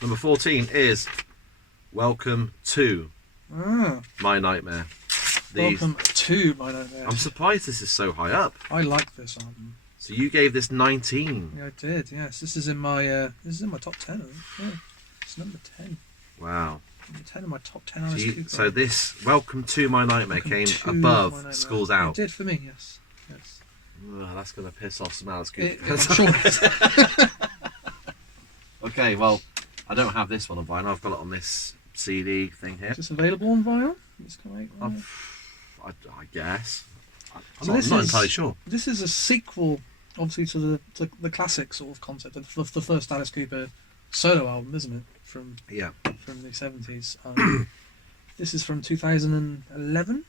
Number 14 is Welcome to My Nightmare. Welcome to My Nightmare. I'm surprised this is so high up. I like this album. So you gave this 19. Yeah, I did. Yes, this is in my top 10. I think. Yeah, it's number 10. Wow. Number 10 in my top 10 Alice Cooper. So this Welcome to My Nightmare Welcome came to above My Nightmare. Schools Out. It did for me. Yes. Yes. Oh, that's gonna piss off some Alice Cooper. I'm sure it is. Okay, well, I don't have this one on vinyl. I've got it on this CD thing here. Is this available on vinyl? It's kind of I guess. I'm So not this entirely sure. This is a sequel, obviously, to the classic sort of concept of the first Alice Cooper solo album, isn't it? From the 70s. This is from 2011.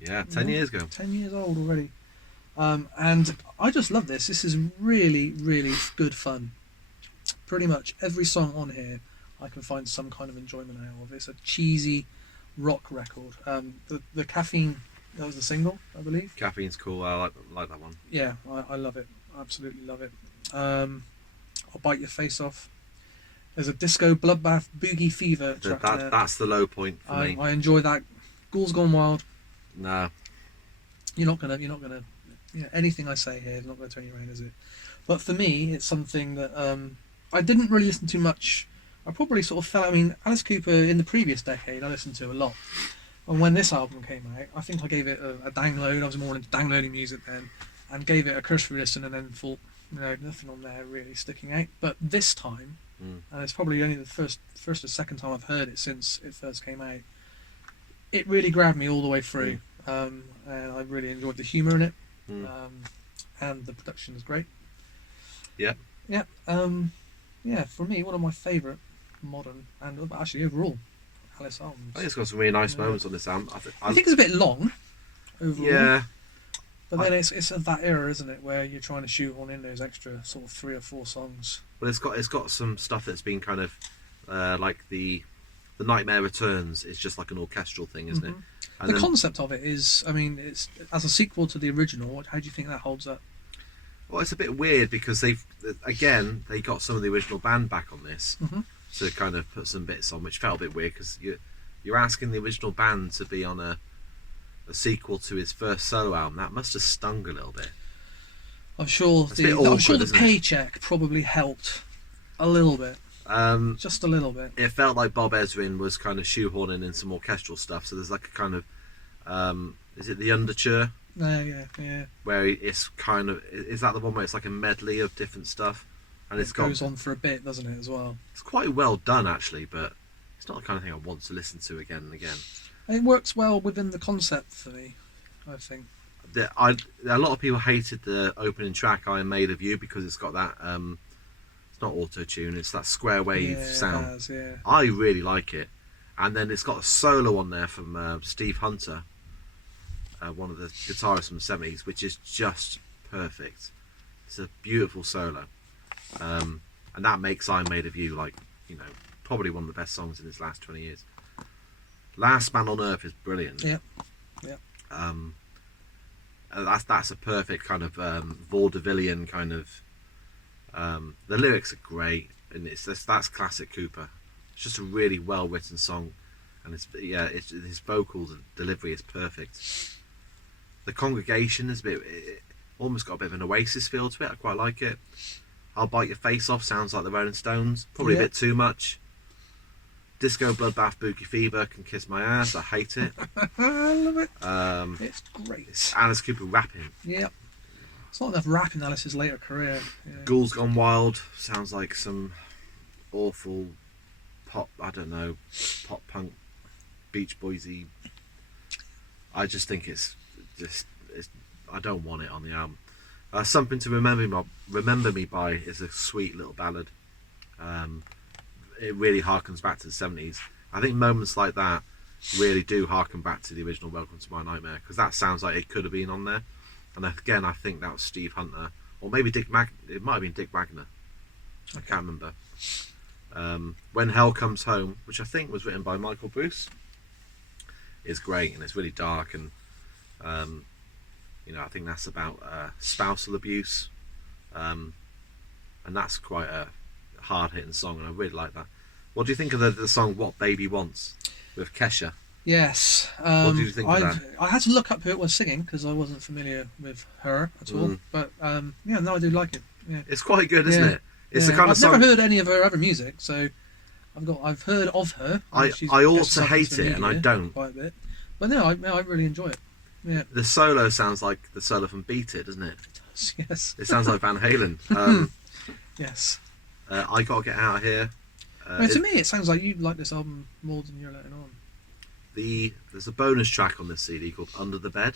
Yeah, 10 years ago. 10 years old already. And I just love this. This is really, really good fun. Pretty much every song on here I can find some kind of enjoyment out of. It's a cheesy rock record. The Caffeine, that was the single, I believe. Caffeine's cool. I like that one. Yeah, I love it. Absolutely love it. I'll Bite Your Face Off. There's a Disco Bloodbath Boogie Fever track there. That's the low point for me. I enjoy that. Ghouls Gone Wild. No. You're not gonna. Anything I say here is not gonna turn you around, is it? But for me, it's something that I didn't really listen to much. I probably sort of felt. I mean, Alice Cooper in the previous decade, I listened to a lot. And when this album came out, I think I gave it a download. I was more into downloading music then, and gave it a cursory listen, and then thought, nothing on there really sticking out. But this time, and it's probably only the first or second time I've heard it since it first came out, it really grabbed me all the way through, and I really enjoyed the humour in it, and the production is great. Yeah. Yeah. Yeah. For me, one of my favourite modern and actually overall Alice albums. I think it's got some really nice moments on this album. I think it's a bit long overall. Yeah. But then it's of that era, isn't it, where you're trying to shoehorn in those extra sort of 3 or 4 songs. Well, it's got some stuff that's been kind of like the Nightmare Returns is just like an orchestral thing, isn't it? And the concept of it is, I mean, it's as a sequel to the original. How do you think that holds up? Well, it's a bit weird because they got some of the original band back on this to kind of put some bits on, which felt a bit weird because you're asking the original band to be on a sequel to his first solo album. That must have stung a little bit. I'm sure the paycheck probably helped a little bit. Just a little bit. It felt like Bob Ezrin was kind of shoehorning in some orchestral stuff. So there's like a kind of is it the Underture? Yeah. Where it's kind of, is that the one where it's like a medley of different stuff, and it goes on for a bit, doesn't it, as well? It's quite well done actually, but it's not the kind of thing I want to listen to again and again. It works well within the concept for me, I think. A lot of people hated the opening track "I Am Made of You" because it's got that it's not auto tune, it's that square wave sound. It has, yeah. I really like it, and then it's got a solo on there from Steve Hunter, one of the guitarists from the 70s, which is just perfect. It's a beautiful solo, and that makes "I'm Made of You" like, probably one of the best songs in his last 20 years. "Last Man on Earth" is brilliant. Yeah. That's a perfect kind of vaudevillian kind of. The lyrics are great, and that's classic Cooper. It's just a really well written song, and his vocals and delivery is perfect. The Congregation is almost got a bit of an Oasis feel to it. I quite like it. "I'll Bite Your Face Off" sounds like the Rolling Stones, probably a bit too much. "Disco Bloodbath Boogie Fever" can kiss my ass. I hate it. I love it. It's great. It's Alice Cooper rapping. Yeah. It's not enough rap in Alice's later career. Yeah. "Ghouls Gone Wild" sounds like some awful pop, I don't know, pop punk, Beach Boysy. I just think it's I don't want it on the album. "Something to Remember Me By" is a sweet little ballad. It really harkens back to the 70s. I think moments like that really do harken back to the original "Welcome to My Nightmare," because that sounds like it could have been on there. And again, I think that was Steve Hunter, or maybe it might have been Dick Wagner. I can't remember. "When Hell Comes Home," which I think was written by Michael Bruce, is great, and it's really dark, and I think that's about spousal abuse, and that's quite a hard-hitting song, and I really like that. What do you think of the song "What Baby Wants" with Kesha? Yes. What did you think of that? I had to look up who it was singing because I wasn't familiar with her at all. But yeah, no, I do like it. Yeah. It's quite good, isn't it? It's the Yeah. kind of I've song. never heard any of her other music, so I've heard of her. I She's ought just to hate something it, and I media don't. quite a bit. But no, I really enjoy it. Yeah. The solo sounds like the solo from "Beat It," doesn't it? Yes. It sounds like Van Halen. Yes. I Gotta Get Out of Here. I mean, to me, it sounds like you like this album more than you're letting on. There's a bonus track on this CD called "Under the Bed,"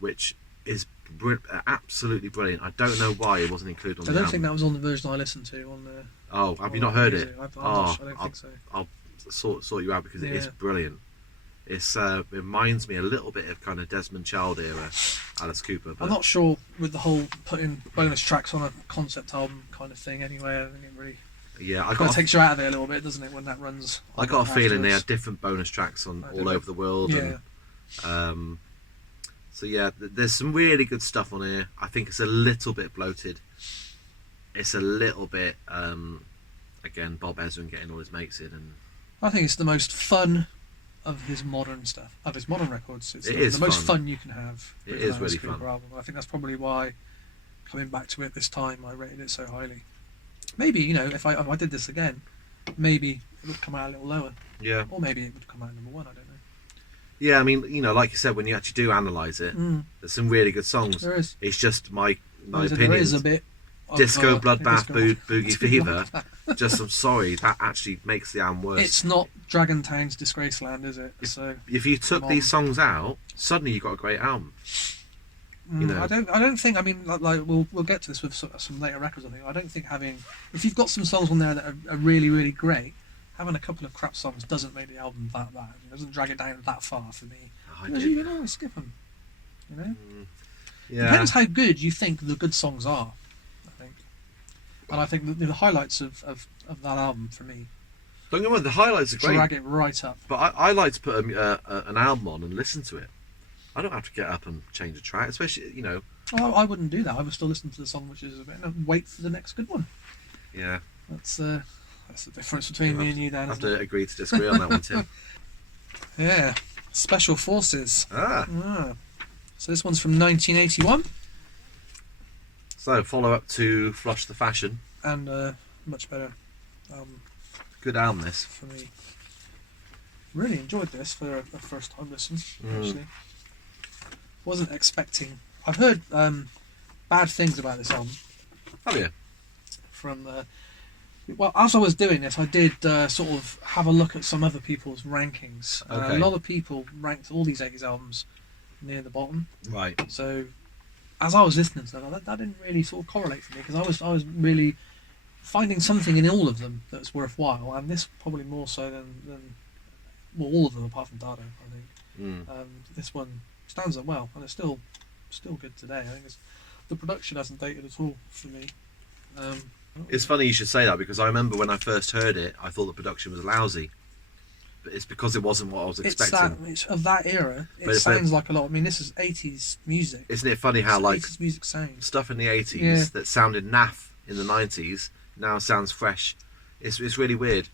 which is absolutely brilliant. I don't know why it wasn't included on I the don't think album. that was on the version I listened to on the. Oh, have you not heard it? I Oh, don't think so. I'll sort you out because it is Yeah. brilliant. It's reminds me a little bit of kind of Desmond Child era Alice Cooper. But I'm not sure with the whole putting bonus tracks on a concept album kind of thing. Anyway, I think it really yeah, kind of takes you out of it a little bit, doesn't it? When that runs. I got a feeling they afterwards. had different bonus tracks on I all don't over the world. Yeah. And, so yeah, there's some really good stuff on here. I think it's a little bit bloated. It's a little bit again Bob Ezrin getting all his mates in, and I think it's the most fun of his modern stuff, of his modern records. It's It the, is the most fun. fun you can have. It with is an really Alice Cooper fun. album. I think that's probably why, coming back to it this time, I rated it so highly. Maybe, you know, if I did this again, maybe it would come out a little lower, yeah, or maybe it would come out number one. I don't know. yeah. I mean, you know, like you said, when you actually do analyse it, there's some really good songs. There is. It's just my There opinion. is a bit. Of, Disco Bloodbath Boogie Disco Fever. Bloodbath. Just, I'm sorry, that actually makes the album worse. It's not Dragon Town's Disgraceland, is it? So If you took come these on. songs out, suddenly you got a great album. You know. I don't think. I mean, like we'll get to this with some later records. I think. I don't think having, if you've got some songs on there that are really really great, having a couple of crap songs doesn't make the album that bad. It doesn't drag it down that far for me. I Because did. you can always skip them. You know. Yeah. Depends how good you think the good songs are. I think. And I think the highlights of that album for me Don't get me wrong, the highlights are great, drag it right up. but I like to put an album on and listen to it. I don't have to get up and change a track, especially, you know. Well, I wouldn't do that. I would still listen to the song which is a bit and wait for the next good one. Yeah. That's the difference between me and you, Dan. I have Isn't to agree to disagree on that one, Tim. it? Yeah. Special Forces. Ah. So this one's from 1981 So, follow up to Flush the Fashion. and much better Good album, this. for me. Really enjoyed this for a first time listen. Actually, wasn't expecting. I've heard bad things about this album Have you? from. Well, as I was doing this, I did sort of have a look at some other people's rankings. Okay. A lot of people ranked all these 80s albums near the bottom. Right. So, as I was listening to them, that didn't really sort of correlate for me because I was really finding something in all of them that's worthwhile, and this probably more so than well, all of them apart from DADA. I think this one stands up well, and it's still good today. I think the production hasn't dated at all for me. It's funny you should say that because I remember when I first heard it, I thought the production was lousy. But it's because it wasn't what I was expecting. It's of that era. It But sounds like a lot. I mean, this is 80s music. Isn't it funny how, like, 80s music sounds. stuff in the 80s Yeah. that sounded naff in the 90s now sounds fresh? It's really weird.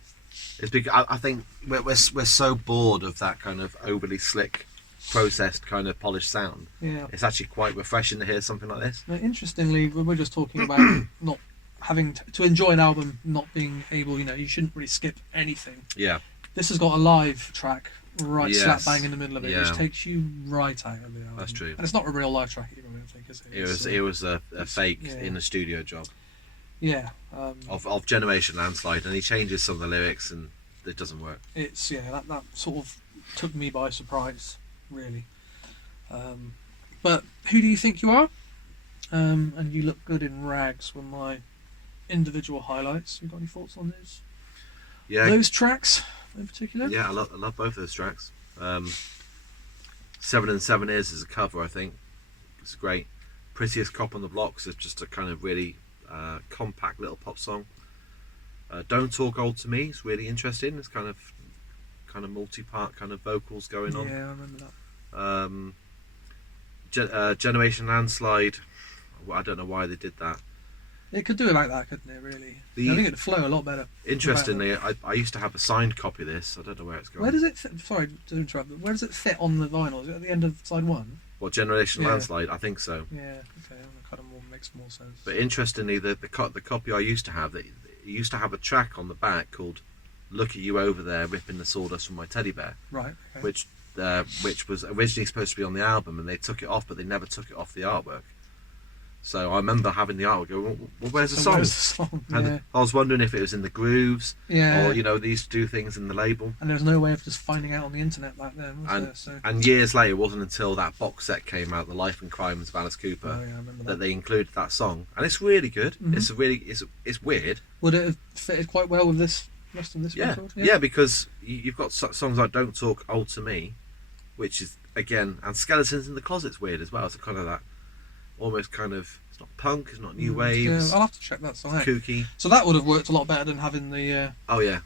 It's because I think we're so bored of that kind of overly slick, processed kind of polished sound. Yeah. It's actually quite refreshing to hear something like this. Now, interestingly, we were just talking about not having to enjoy an album, not being able. You know, you shouldn't really skip anything. Yeah. This has got a live track right slap Yes. bang in the middle of it, Yeah. which takes you right out of the album. That's true. And it's not a real live track either, I don't think, is it? It was a fake yeah. in a studio job Yeah. of Generation Landslide, and he changes some of the lyrics and it doesn't work. It's that sort of took me by surprise, really. But who do you think you are? And you look good in rags were my individual highlights. You got any thoughts on those? Yeah. Those tracks in particular? Yeah, I love both those tracks. 7 and 7 is a cover, I think. It's great. Prettiest Cop on the Blocks is just a kind of really compact little pop song. Don't Talk Old to Me is really interesting. It's kind of multi-part kind of vocals going on. Yeah, I remember that. Generation Landslide, well, I don't know why they did that. It could do it like that, couldn't it? Really, The- I think it'd flow a lot better. Interestingly, I used to have a signed copy of this. I don't know where it's gone. Where does it fit? Sorry to interrupt, but where does it fit on the vinyl? Is it at the end of side one? What, Generation Yeah. Landslide? I think so. Yeah, okay, that kind of makes more sense. But interestingly, the copy I used to have, it used to have a track on the back called "Look at You Over There, Ripping the Sawdust from My Teddy Bear," Right, okay. which was originally supposed to be on the album, and they took it off, but they never took it off the artwork. So I remember having the artwork go, well, where's the song? Where's the song? And Yeah. I was wondering if it was in the grooves, Yeah. or they used to do things in the label. And there was no way of just finding out on the internet back then, was there? So, And years later, it wasn't until that box set came out, The Life and Crimes of Alice Cooper, oh, yeah, I remember that that. they included that song, and it's really good. Mhm. It's weird. Would it have fitted quite well with this rest of this Yeah, record? yeah, because you've got songs like "Don't Talk Old to Me," which is again, and "Skeletons in the Closet's" weird as well. It's kind of that, almost kind of. It's not punk. It's not new wave. Yeah, It's I'll have to check that song out. kooky. So that would have worked a lot better than having the Oh yeah,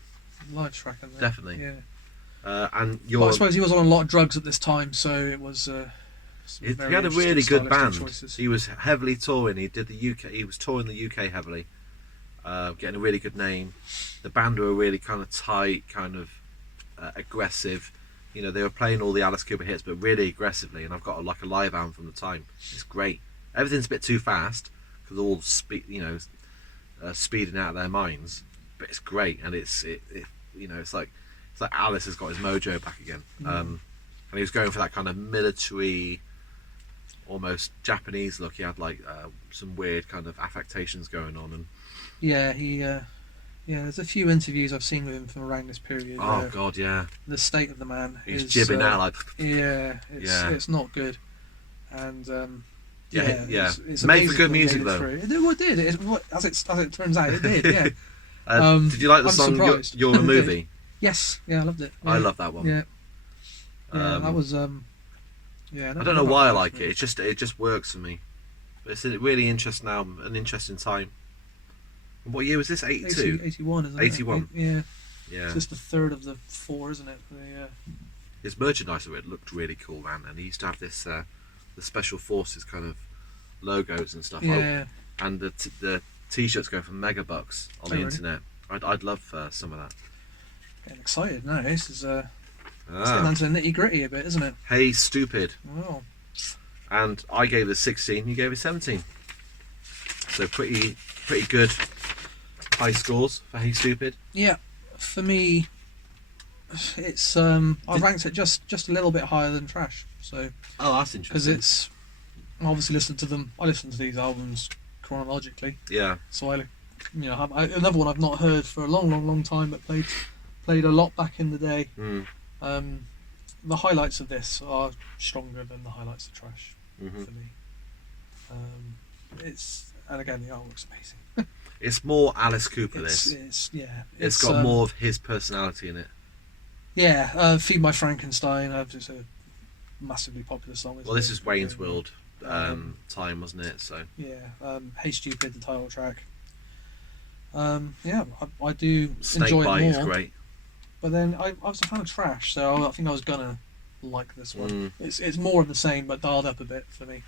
live track in there. definitely. Yeah. And But I suppose he was on a lot of drugs at this time, so it was. Some he very had a interesting really good stylistic band. choices. He was heavily touring. He did the UK. He was touring the UK heavily, getting a really good name. The band were really kind of tight, kind of aggressive. They were playing all the Alice Cooper hits, but really aggressively. And I've got like a live album from the time. It's great. Everything's a bit too fast because all speeding out of their minds, but it's great. And it's like Alice has got his mojo back again. And he was going for that kind of military, almost Japanese look. He had like some weird kind of affectations going on, and Yeah, there's a few interviews I've seen with him from around this period. oh god, yeah, The state of the man he's is jibbing out like Yeah, Yeah. it's not good, and Yeah. It's Made for amazing good that he music, made it though. through. It did. As it turns out, it did. Yeah. did you like the I'm song surprised. You're a Movie? Yes. Yeah, I loved it. I Yeah. love that one. Yeah. Yeah, that Um, was Yeah. I don't know why I like it. It just works for me. But it's a really interesting album, an interesting time. And what year was this? 82? 81, isn't it? 81. Yeah. Yeah. It's just the third of the four, isn't it? His merchandise of it looked really cool, man. And he used to have this the Special Forces kind of logos and stuff. Yeah. And the t-shirts go for megabucks on the really? internet. I'd love some of that. Getting excited now. This is it's getting Ah. down to the nitty gritty a bit, isn't it? Hey Stupid. Well, And I gave it 16, you gave it 17. So pretty good high scores for Hey Stupid. yeah. For me, it's I ranked it just a little bit higher than Trash. So Oh, that's because interesting. it's I obviously listen to them. I listen to these albums chronologically. Yeah. So another one I've not heard for a long time, but played a lot back in the day. Mm. The highlights of this are stronger than the highlights of Trash Hmm. for me. And again the artwork's amazing. It's more Alice Cooper. It's It's got more of his personality in it. Yeah, Feed My Frankenstein. It's a massively popular song. Well, this is Wayne's Yeah. World time, wasn't it? So Yeah, Hey Stupid, the title track. I do Snake enjoy Bite it is more. great. But then I was a fan of Trash, so I think I was gonna like this one. Mm. It's more of the same, but dialed up a bit for me.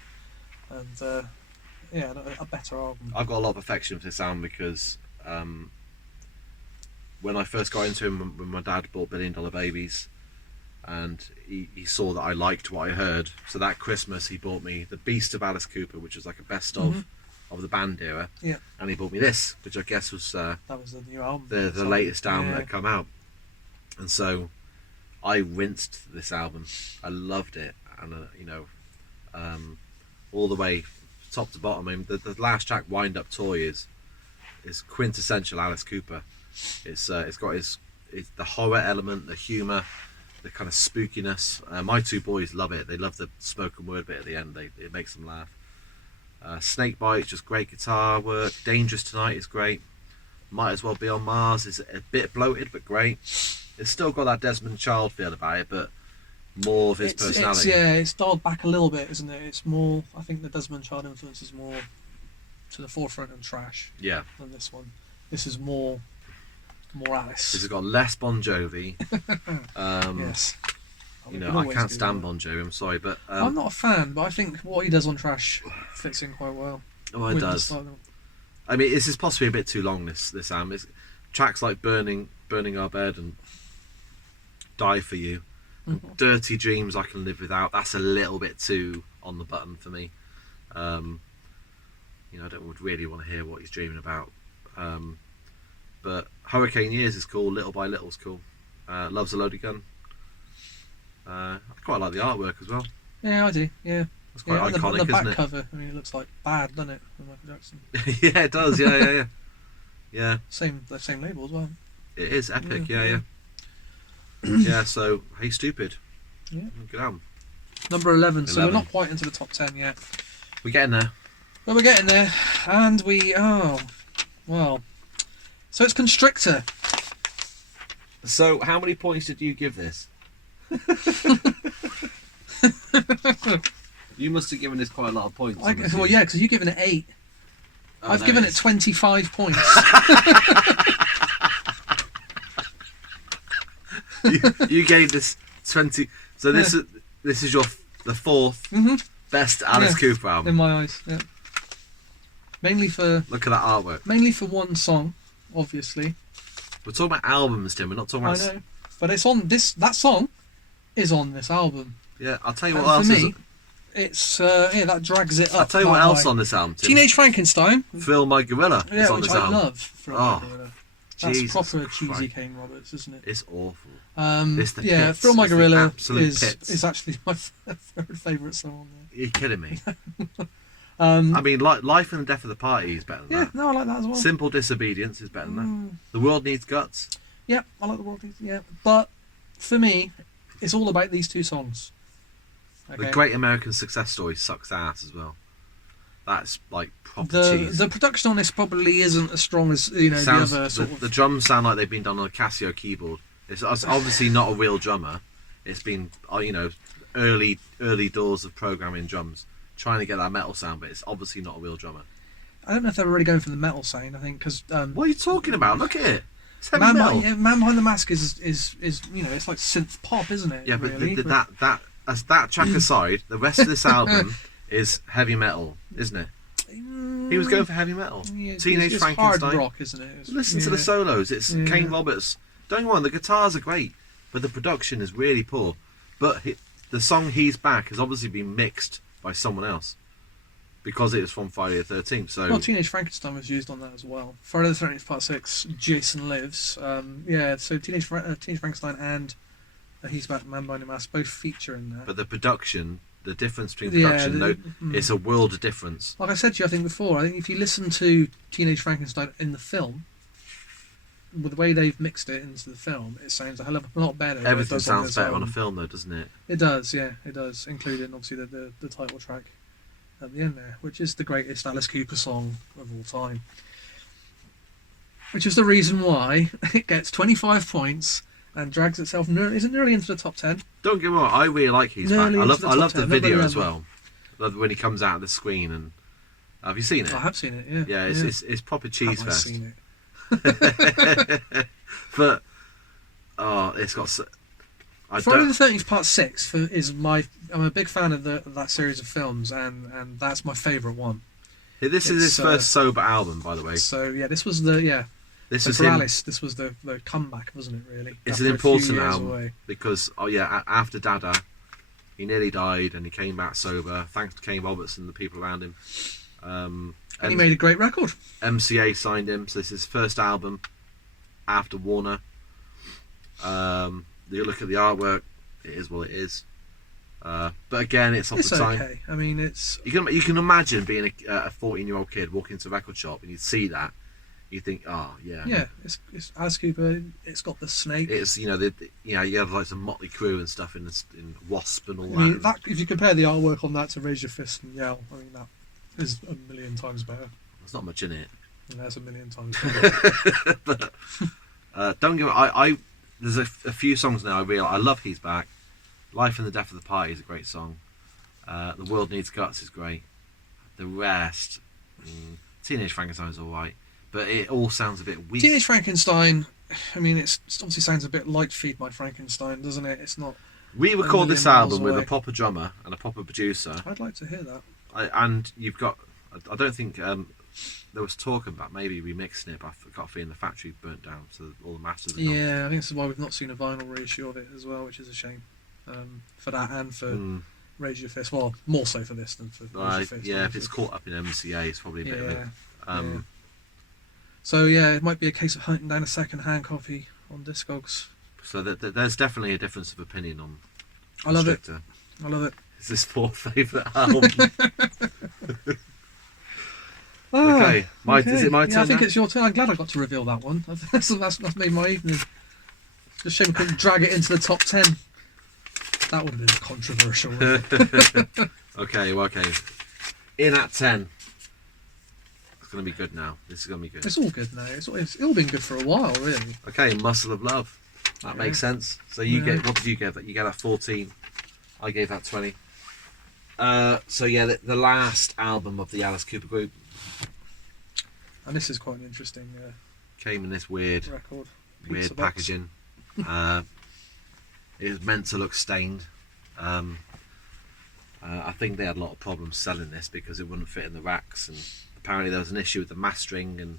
And a better album. I've got a lot of affection for this album because when I first got into him, when my dad bought $1 Billion Babies, and he saw that I liked what I heard, so that Christmas he bought me The Beast of Alice Cooper, which was like a best of the band era. Yeah. And he bought me this, which I guess was That was the new album. the latest album Yeah. that had come out. And so I rinsed this album. I loved it, and all the way top to bottom. I mean, the last track, Wind Up Toy, is quintessential Alice Cooper. It's got the horror element, the humour, the kind of spookiness. My two boys love it. They love the spoken word bit at the end. It makes them laugh. Snake Bite, just great guitar work. Dangerous Tonight is great. Might As Well Be on Mars is a bit bloated but great. It's still got that Desmond Child feel about it, but more of his personality. It's dialed back a little bit, isn't it? It's more. I think the Desmond Child influence is more to the forefront of Trash Yeah. than this one. This is more Alice. This has got less Bon Jovi. Yes. I can't stand Bon Jovi. I'm sorry, but I'm not a fan, but I think what he does on Trash fits in quite well. oh, it with the does. style. I mean, this is possibly a bit too long. This album. It's tracks like "Burning Our Bed" and "Die for You," Mm-hmm. "Dirty Dreams I Can Live Without." That's a little bit too on the button for me. You know, I don't really want to hear what he's dreaming about. But "Hurricane Years" is cool. "Little by Little" is cool. "Love's a Loaded Gun." I quite like the artwork as well. Yeah, I do. Yeah. It's quite iconic, the back isn't it? cover. I mean, it looks like Bad, doesn't it? From Michael Jackson. Yeah, it does. Yeah. Yeah. The same label as well. It is epic. Yeah. So, Hey Stupid. Yeah. Good album. Number 11. So 11. we're not quite into the top 10 yet. We're getting there. But we're getting there, and so it's Constrictor. So, how many points did you give this? You must have given this quite a lot of points. Well, yeah, because you've given it 8. Oh, I've given it 25 points. you gave this 20. So this is the fourth best Alice Cooper in album. my eyes. Yeah. Mainly for Look at that artwork. one song, obviously. We're talking about albums, Tim. We're not talking about. I know, but it's on this. That song is on this album. Yeah, I'll tell you And what else for is. me, it's that drags it up. I'll tell you what quite else high. on this album, Tim. Teenage Frankenstein. Phil My Gorilla is Yeah, on which this I album. love. Phil My Gorilla. That's Jesus proper Christ. cheesy Kane Roberts, isn't it? It's awful. It's the yeah, pits. Phil My It's the Gorilla absolute pits. is actually my third favourite song on there. You're kidding me. I mean, Life and the Death of the Party is better than Yeah, that. no, I like that as well. Simple Disobedience is better than that. The World Needs Guts. Yeah, I like the world. Yeah, but for me, it's all about these two songs. Okay? The Great American Success Story sucks ass as well. That's like proper cheese. The production on this probably isn't as strong as the other sort of. The drums sound like they've been done on a Casio keyboard. It's obviously not a real drummer. It's been early doors of programming drums, trying to get that metal sound, but it's obviously not a real drummer. I don't know if they were really going for the metal sound. I think because what are you talking about? Look at it. It's heavy Man metal. Behind the Mask is it's like synth pop, isn't it? Yeah, but really? that track aside, the rest of this album is heavy metal, isn't it? He was going for heavy metal. Yeah, Teenage it's Frankenstein. hard rock, isn't it? Listen to the solos. It's Kane Roberts. Don't get me wrong, the guitars are great, but the production is really poor. But the song "He's Back" has obviously been mixed by someone else because it was from Friday the 13th. So Teenage Frankenstein was used on that as well. Friday the 13th Part 6, Jason Lives. So Teenage Frankenstein and He's Back, Man Behind the Mask both feature in there. But the production, the difference between production, it's a world of difference. Like I said to you, I think before, I think if you listen to Teenage Frankenstein in the film, with the way they've mixed it into the film, it sounds a hell of a lot better. Everything sounds better on a film, though, doesn't it? It does, yeah, it does, including obviously the title track at the end there, which is the greatest Alice Cooper song of all time. Which is the reason why it gets 25 points and drags itself isn't nearly into the top 10. Don't get me wrong, I really like He's Back. Nearly I into love the the top 10, video number as well. Love when he comes out of the screen and have you seen it? I have seen it, yeah. Yeah, it's proper cheese Have I fest. seen it? But it's got. Friday the 13th Part 6 is I'm a big fan of that series of films, and that's my favourite one. This is his first sober album, by the way. So yeah, this was the This for was him. Alice. This was the comeback, wasn't it? Really, It's After an a few important years album away. because after Dada, he nearly died and he came back sober thanks to Kane Roberts and the people around him. And he made a great record. MCA signed him, so this is his first album after Warner. You look at the artwork; it is what it is. But again, it's off It's the time. okay. I mean, it's You can imagine being a 14-year-old kid walking into a record shop and you'd see that, you think, oh yeah, yeah. It's Alice Cooper. It's got the snake. It's you have like some Motley Crue and stuff in Wasp and all I mean, that. if you compare the artwork on that to Raise Your Fist and Yell, I mean that is a million times better. There's not much in it. And that's a million times better. But don't get me. There's a few songs now I love He's Back. Life and the Death of the Party is a great song. The World Needs Guts is great. The rest, Teenage Frankenstein is alright, but it all sounds a bit weak. Teenage Frankenstein. I mean, it obviously sounds a bit like Feed My Frankenstein, doesn't it? It's not. We record this million miles album with away. a proper drummer and a proper producer, I'd like to hear that. and you've got. I don't think there was talk about maybe remixing it, but I got a feeling the factory burnt down, so all the masters are gone. Yeah, I think this is why we've not seen a vinyl reissue of it as well, which is a shame. For that and for Raise Your Fist. Well, more so for this than for Raise Your Fist. Yeah, if it's caught up in MCA, it's probably a bit of it. Yeah. So yeah, it might be a case of hunting down a second-hand copy on Discogs. So there's definitely a difference of opinion on I love it. Constrictor. I love it. Is this fourth favourite album? Ah, okay. Is it my turn? Yeah, I think now? it's your turn. I'm glad I got to reveal that one. That's made my evening. Just a shame I couldn't drag it into the top 10. That would have been controversial. Okay. In at 10. It's going to be good now. This is going to be good. It's all good now. It's all been good for a while, really. Okay, Muscle of Love. That makes sense. So you get, what did you give that? You gave that 14. I gave that 20. So yeah, the last album of the Alice Cooper group. And this is quite an interesting Came in this weird record. Weird packaging. It was meant to look stained. I think they had a lot of problems selling this because it wouldn't fit in the racks, and apparently there was an issue with the mastering, and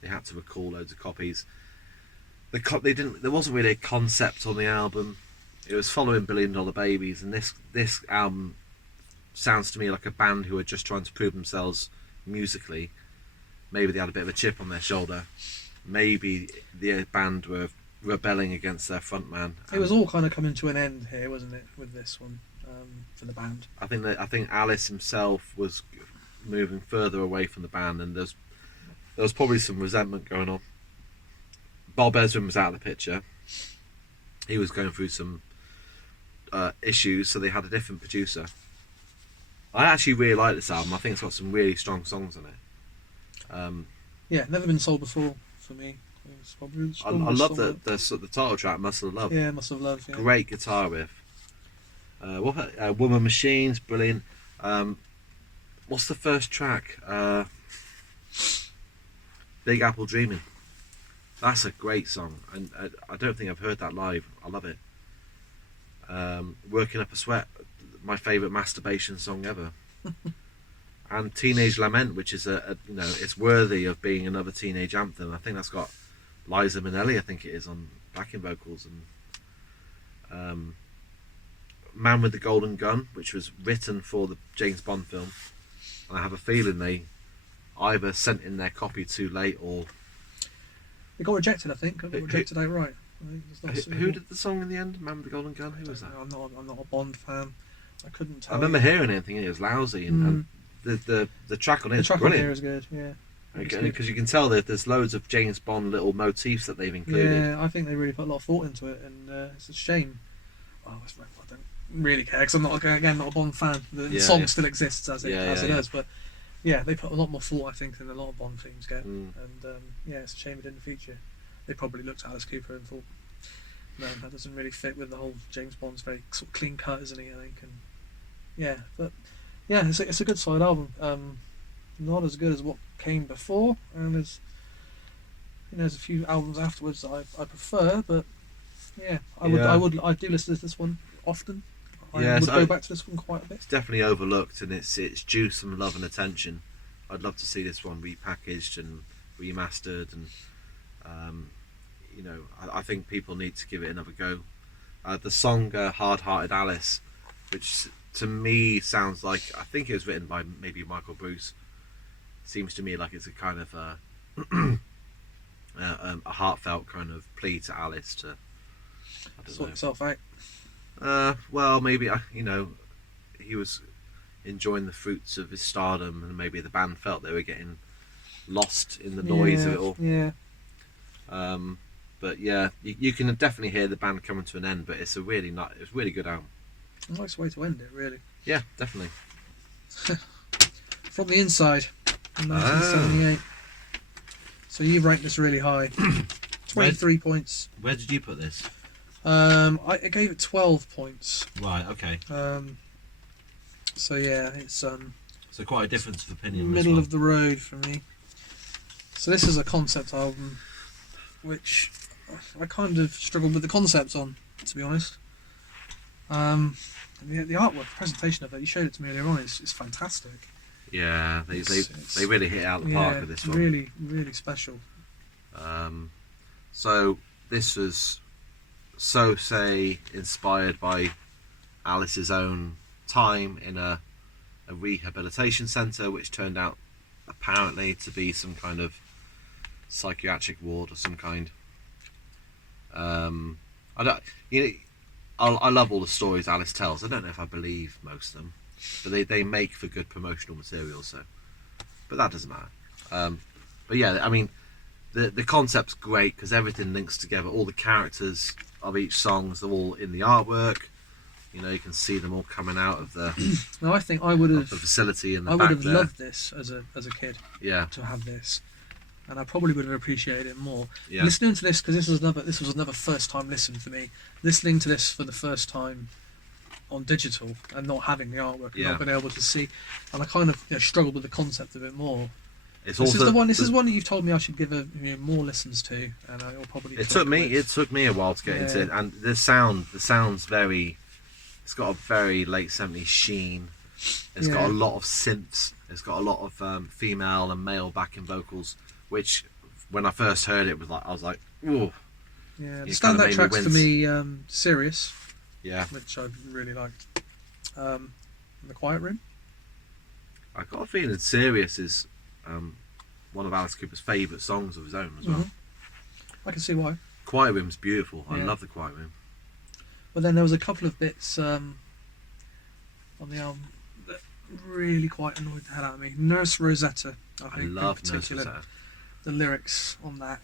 they had to recall loads of copies. There wasn't really a concept on the album. It was following Billion Dollar Babies, and this album sounds to me like a band who are just trying to prove themselves musically. Maybe they had a bit of a chip on their shoulder. Maybe the band were rebelling against their frontman. It was all kind of coming to an end here, wasn't it, with this one for the band? I think Alice himself was moving further away from the band, and there was probably some resentment going on. Bob Ezrin was out of the picture. He was going through some issues, so they had a different producer. I actually really like this album. I think it's got some really strong songs on it. Yeah, never been sold before for me. It's probably I love the title track, Muscle of Love. Yeah, Muscle of Love. Yeah. Great guitar riff. Woman Machines, brilliant. What's the first track? Big Apple Dreaming. That's a great song, and I don't think I've heard that live. I love it. Working Up a Sweat, my favourite masturbation song ever. And Teenage Lament, which is it's worthy of being another teenage anthem. I think that's got Liza Minnelli, I think it is, on backing vocals, and Man with the Golden Gun, which was written for the James Bond film. And I have a feeling they either sent in their copy too late, or it got rejected. I think it got rejected outright. Who did the song in the end? Man with the Golden Gun. Who was that? I'm not a Bond fan. I couldn't tell. I remember hearing it and thinking it was lousy, and the track on it is brilliant. The track on here is good. Yeah. Because you can tell that there's loads of James Bond little motifs that they've included. Yeah, I think they really put a lot of thought into it, and it's a shame. Well, I don't really care because I'm not a Bond fan. The song still exists as it is, but yeah, they put a lot more thought, I think, than a lot of Bond themes get, and it's a shame it didn't feature. They probably looked at Alice Cooper and thought, no, that doesn't really fit with the whole James Bond's very sort of clean cut, isn't he? I think, and it's a good solid album. Not as good as what came before, and there's a few albums afterwards that I prefer, but I do listen to this one often. I would go back to this one quite a bit. It's definitely overlooked, and it's due some love and attention. I'd love to see this one repackaged and remastered, and I think people need to give it another go. The song "Hard Hearted Alice," which to me sounds like, I think it was written by maybe Michael Bruce. Seems to me like it's a kind of a heartfelt kind of plea to Alice to sort itself out. Well, maybe he was enjoying the fruits of his stardom, and maybe the band felt they were getting lost in the noise of it all. Yeah. But yeah, you can definitely hear the band coming to an end. But it's a really good album. A nice way to end it, really. Yeah, definitely. From the Inside, 1978. So you've ranked this really high. 23 points. Where did you put this? I gave it 12 points. Right. Okay. So yeah, it's so quite a difference of opinion. Middle of the road for me. So this is a concept album, which I kind of struggled with the concepts on, to be honest. The artwork, the presentation of it, you showed it to me earlier on, is fantastic. Yeah, they really hit it out of the park with this one. Really, really special. So this was say inspired by Alice's own time in a rehabilitation centre, which turned out apparently to be some kind of psychiatric ward of some kind. I don't, you know, I love all the stories Alice tells. I don't know if I believe most of them, but they make for good promotional material. So, but that doesn't matter. But yeah, I mean, the concept's great because everything links together. All the characters of each songs are all in the artwork. You know, you can see them all coming out of the. Now, I think I would have the facility in the I back would have there. loved this as a kid. Yeah. To have this, and I probably would have appreciated it more. Yeah. Listening to this, because this was another first time listen for me. Listening to this for the first time on digital and not having the artwork and not being able to see, and I kind of struggled with the concept of it more. It's This also is the one. This is one that you've told me I should give more listens to, and I'll probably. It took me a while to get into it, and the sound's very. It's got a very late '70s sheen. It's got a lot of synths. It's got a lot of female and male backing vocals, which when I first heard it I was like, ooh. Yeah, the standout tracks for me, "Serious," which I really liked. "The Quiet Room." I got a feeling "Serious" is one of Alice Cooper's favourite songs of his own as well. I can see why. "Quiet Room's beautiful. I Yeah. love "The Quiet Room." But then there was a couple of bits on the album that really quite annoyed the hell out of me. "Nurse Rosetta," I think, I love in particular. Nurse Rosetta. The lyrics on that.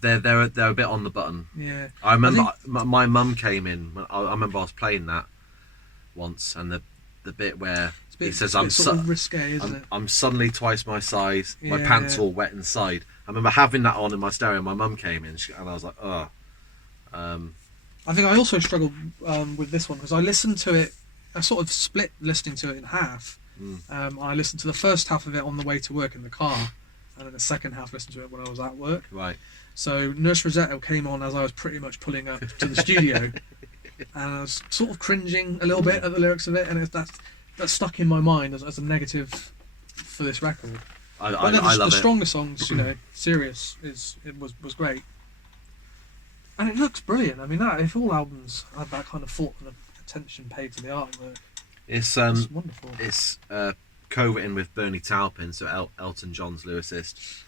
They're a bit on the button. Yeah. I remember my mum came in. I remember I was playing that once, and the bit where it says I'm sort of risque, isn't it? I'm suddenly twice my size. My Yeah, pants yeah. all wet inside. I remember having that on in my stereo. My mum came in, and I was like, oh. I think I also struggled with this one because I listened to it. I sort of split listening to it in half. I listened to the first half of it on the way to work in the car, and then the second half listened to it when I was at work. Right. So "Nurse Rosetta" came on as I was pretty much pulling up to the studio, and I was sort of cringing a little bit at the lyrics of it, and that stuck in my mind as a negative for this record. I the love it. stronger songs, "Serious" was great, and it looks brilliant. I mean, if all albums had that kind of thought and attention paid to the artwork, It's wonderful. It's co-written with Bernie Taupin, so Elton John's lyricist.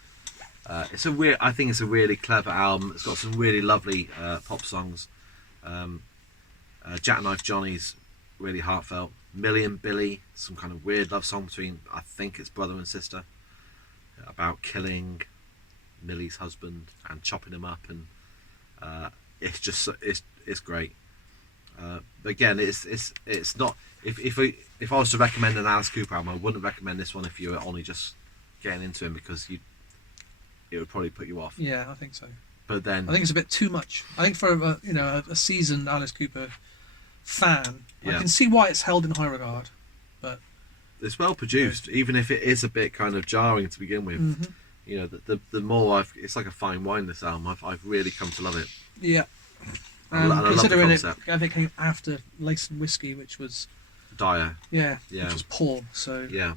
I think it's a really clever album. It's got some really lovely pop songs. Jackknife Johnny's really heartfelt. "Million Billy," some kind of weird love song between, I think it's brother and sister, about killing Millie's husband and chopping him up, and it's great. But again, it's not. If I was to recommend an Alice Cooper album, I wouldn't recommend this one if you were only just getting into him, because it would probably put you off. Yeah, I think so. But then I think it's a bit too much. I think for a seasoned Alice Cooper fan, I can see why it's held in high regard. But it's well produced, even if it is a bit kind of jarring to begin with. You know, the more it's like a fine wine. This album, I've really come to love it. yeah, And I love the considering concept. I think it came after "Lace and Whiskey," which was Dire. which Yeah. was poor. So Yeah.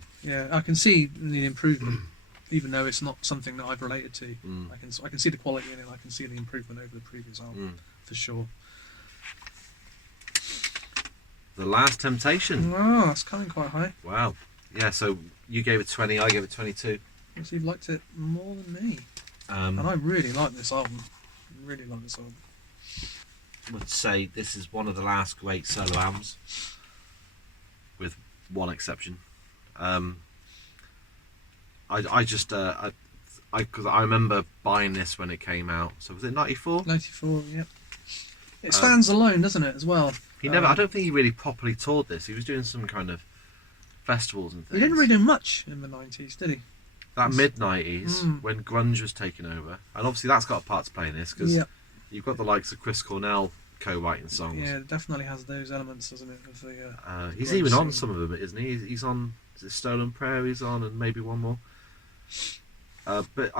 I can see the improvement, even though it's not something that I've related to. I can see the quality in it. I can see the improvement over the previous album for sure. The Last Temptation. Oh, it's coming quite high. Wow. Yeah. So you gave it 20. I gave it 22. So you've liked it more than me, and I really like this album. Really like this album. I would say this is one of the last great solo albums, with one exception. Because I remember buying this when it came out. So was it 94? 94. Yep. It stands alone, doesn't it, as well? He never. I don't think he really properly toured this. He was doing some kind of festivals and things. He didn't really do much in the 90s, did he? That mid-90s, when grunge was taking over, and obviously that's got a part to play in this, because you've got the likes of Chris Cornell co-writing songs. Yeah, it definitely has those elements, doesn't it? Of the, he's even on some of them, isn't he? He's on Stolen Prairie's on, and maybe one more. But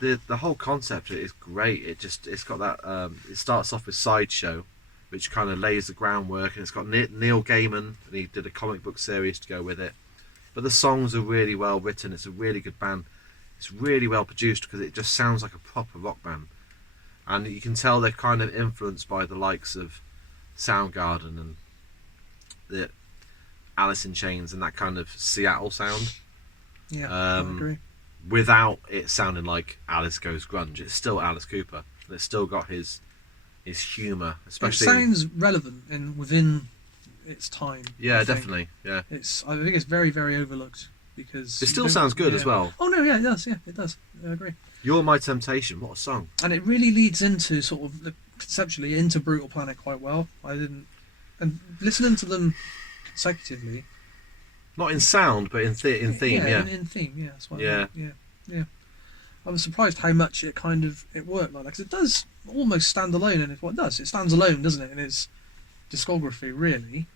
the whole concept is great. It's got that. It starts off with Sideshow, which kind of lays the groundwork, and it's got Neil Gaiman, and he did a comic book series to go with it. but the songs are really well written. It's a really good band. It's really well produced because it just sounds like a proper rock band, and you can tell they're kind of influenced by the likes of Soundgarden and the Alice in Chains and that kind of Seattle sound. Yeah, I agree. Without it sounding like Alice goes grunge, it's still Alice Cooper, and it's still got his humour, especially. It sounds relevant and within its time. Yeah, I think. definitely. Yeah, I think it's very, very overlooked because it still sounds good as well. Oh no, yeah, it does. Yeah, it does. I agree. You're My Temptation, what a song! And it really leads into sort of conceptually into Brutal Planet quite well. And listening to them consecutively. Not in sound, but in theme. Yeah, In theme. Yeah, that's what Yeah. I mean. Yeah. I was surprised how much it worked like that, because it does almost stand alone, and what it does, it stands alone, doesn't it? In its discography, really.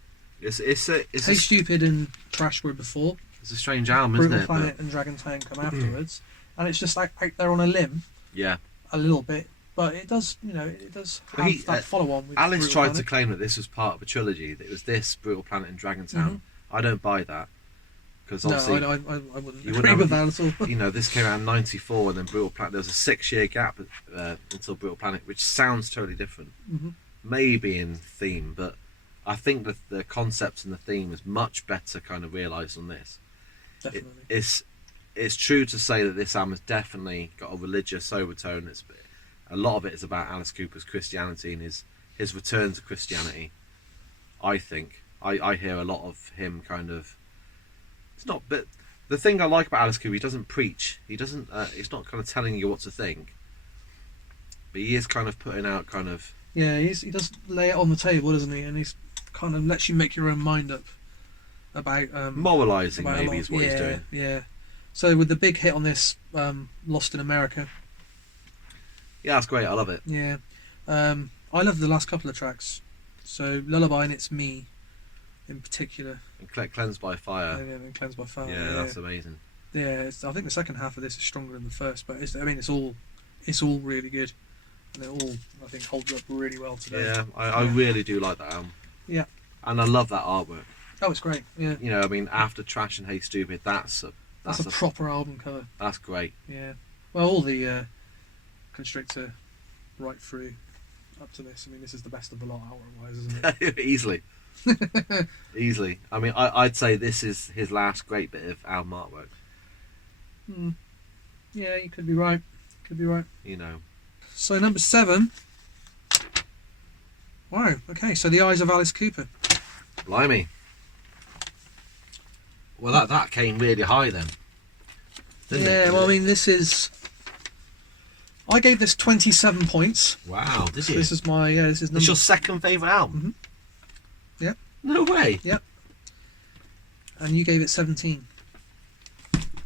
It's Hey Stupid and Trash were before. It's a strange album, isn't Brutal it? Planet and Dragon Town come afterwards, and it's just like out there on a limb. Yeah. A little bit, but it does, it does have that follow-on. With Alice Brutal tried Planet. to claim that this was part of a trilogy. That it was this, Brutal Planet, and Dragon Town. I don't buy that, because obviously no, I wouldn't agree with that at all. You know, this came out in '94, and then Brutal Planet. There was a 6-year gap until Brutal Planet, which sounds totally different. Maybe in theme, but I think that the concept and the theme is much better kind of realised on this. Definitely. It's true to say that this album has definitely got a religious overtone. A lot of it is about Alice Cooper's Christianity and his return to Christianity. I think I hear a lot of him kind of. It's not, but the thing I like about Alice Cooper, he doesn't preach. He doesn't. He's not kind of telling you what to think. But he is kind of putting out kind of. Yeah, he does lay it on the table, doesn't he? And he's kind of lets you make your own mind up about moralising. Maybe is what he's doing. Yeah. So with the big hit on this, Lost in America. Yeah, that's great. I love it. Yeah, I love the last couple of tracks. So Lullaby and It's Me, in particular. And Cleansed by Fire. And Cleansed by Fire. Yeah, that's amazing. Yeah, I think the second half of this is stronger than the first, but it's all really good, and it all I think holds up really well today. Yeah, I really do like that album. Yeah, and I love that artwork. Oh, it's great. Yeah, you know, I mean, after Trash and Hey Stupid, that's a proper album cover. That's great. Yeah, well, all the Constrictor right through up to this. I mean, this is the best of the lot album-wise, isn't it? Easily. Easily. I mean, I'd say this is his last great bit of album artwork. Yeah, you could be right. You know. So number 7. Wow. Okay. So The Eyes of Alice Cooper. Blimey. Well, that came really high then. Didn't it? Yeah. Well, I mean, this is. I gave this 27 points. Wow. Did you? This is my. This is number. It's your second favourite album. Yep. No way. Yep. And you gave it 17.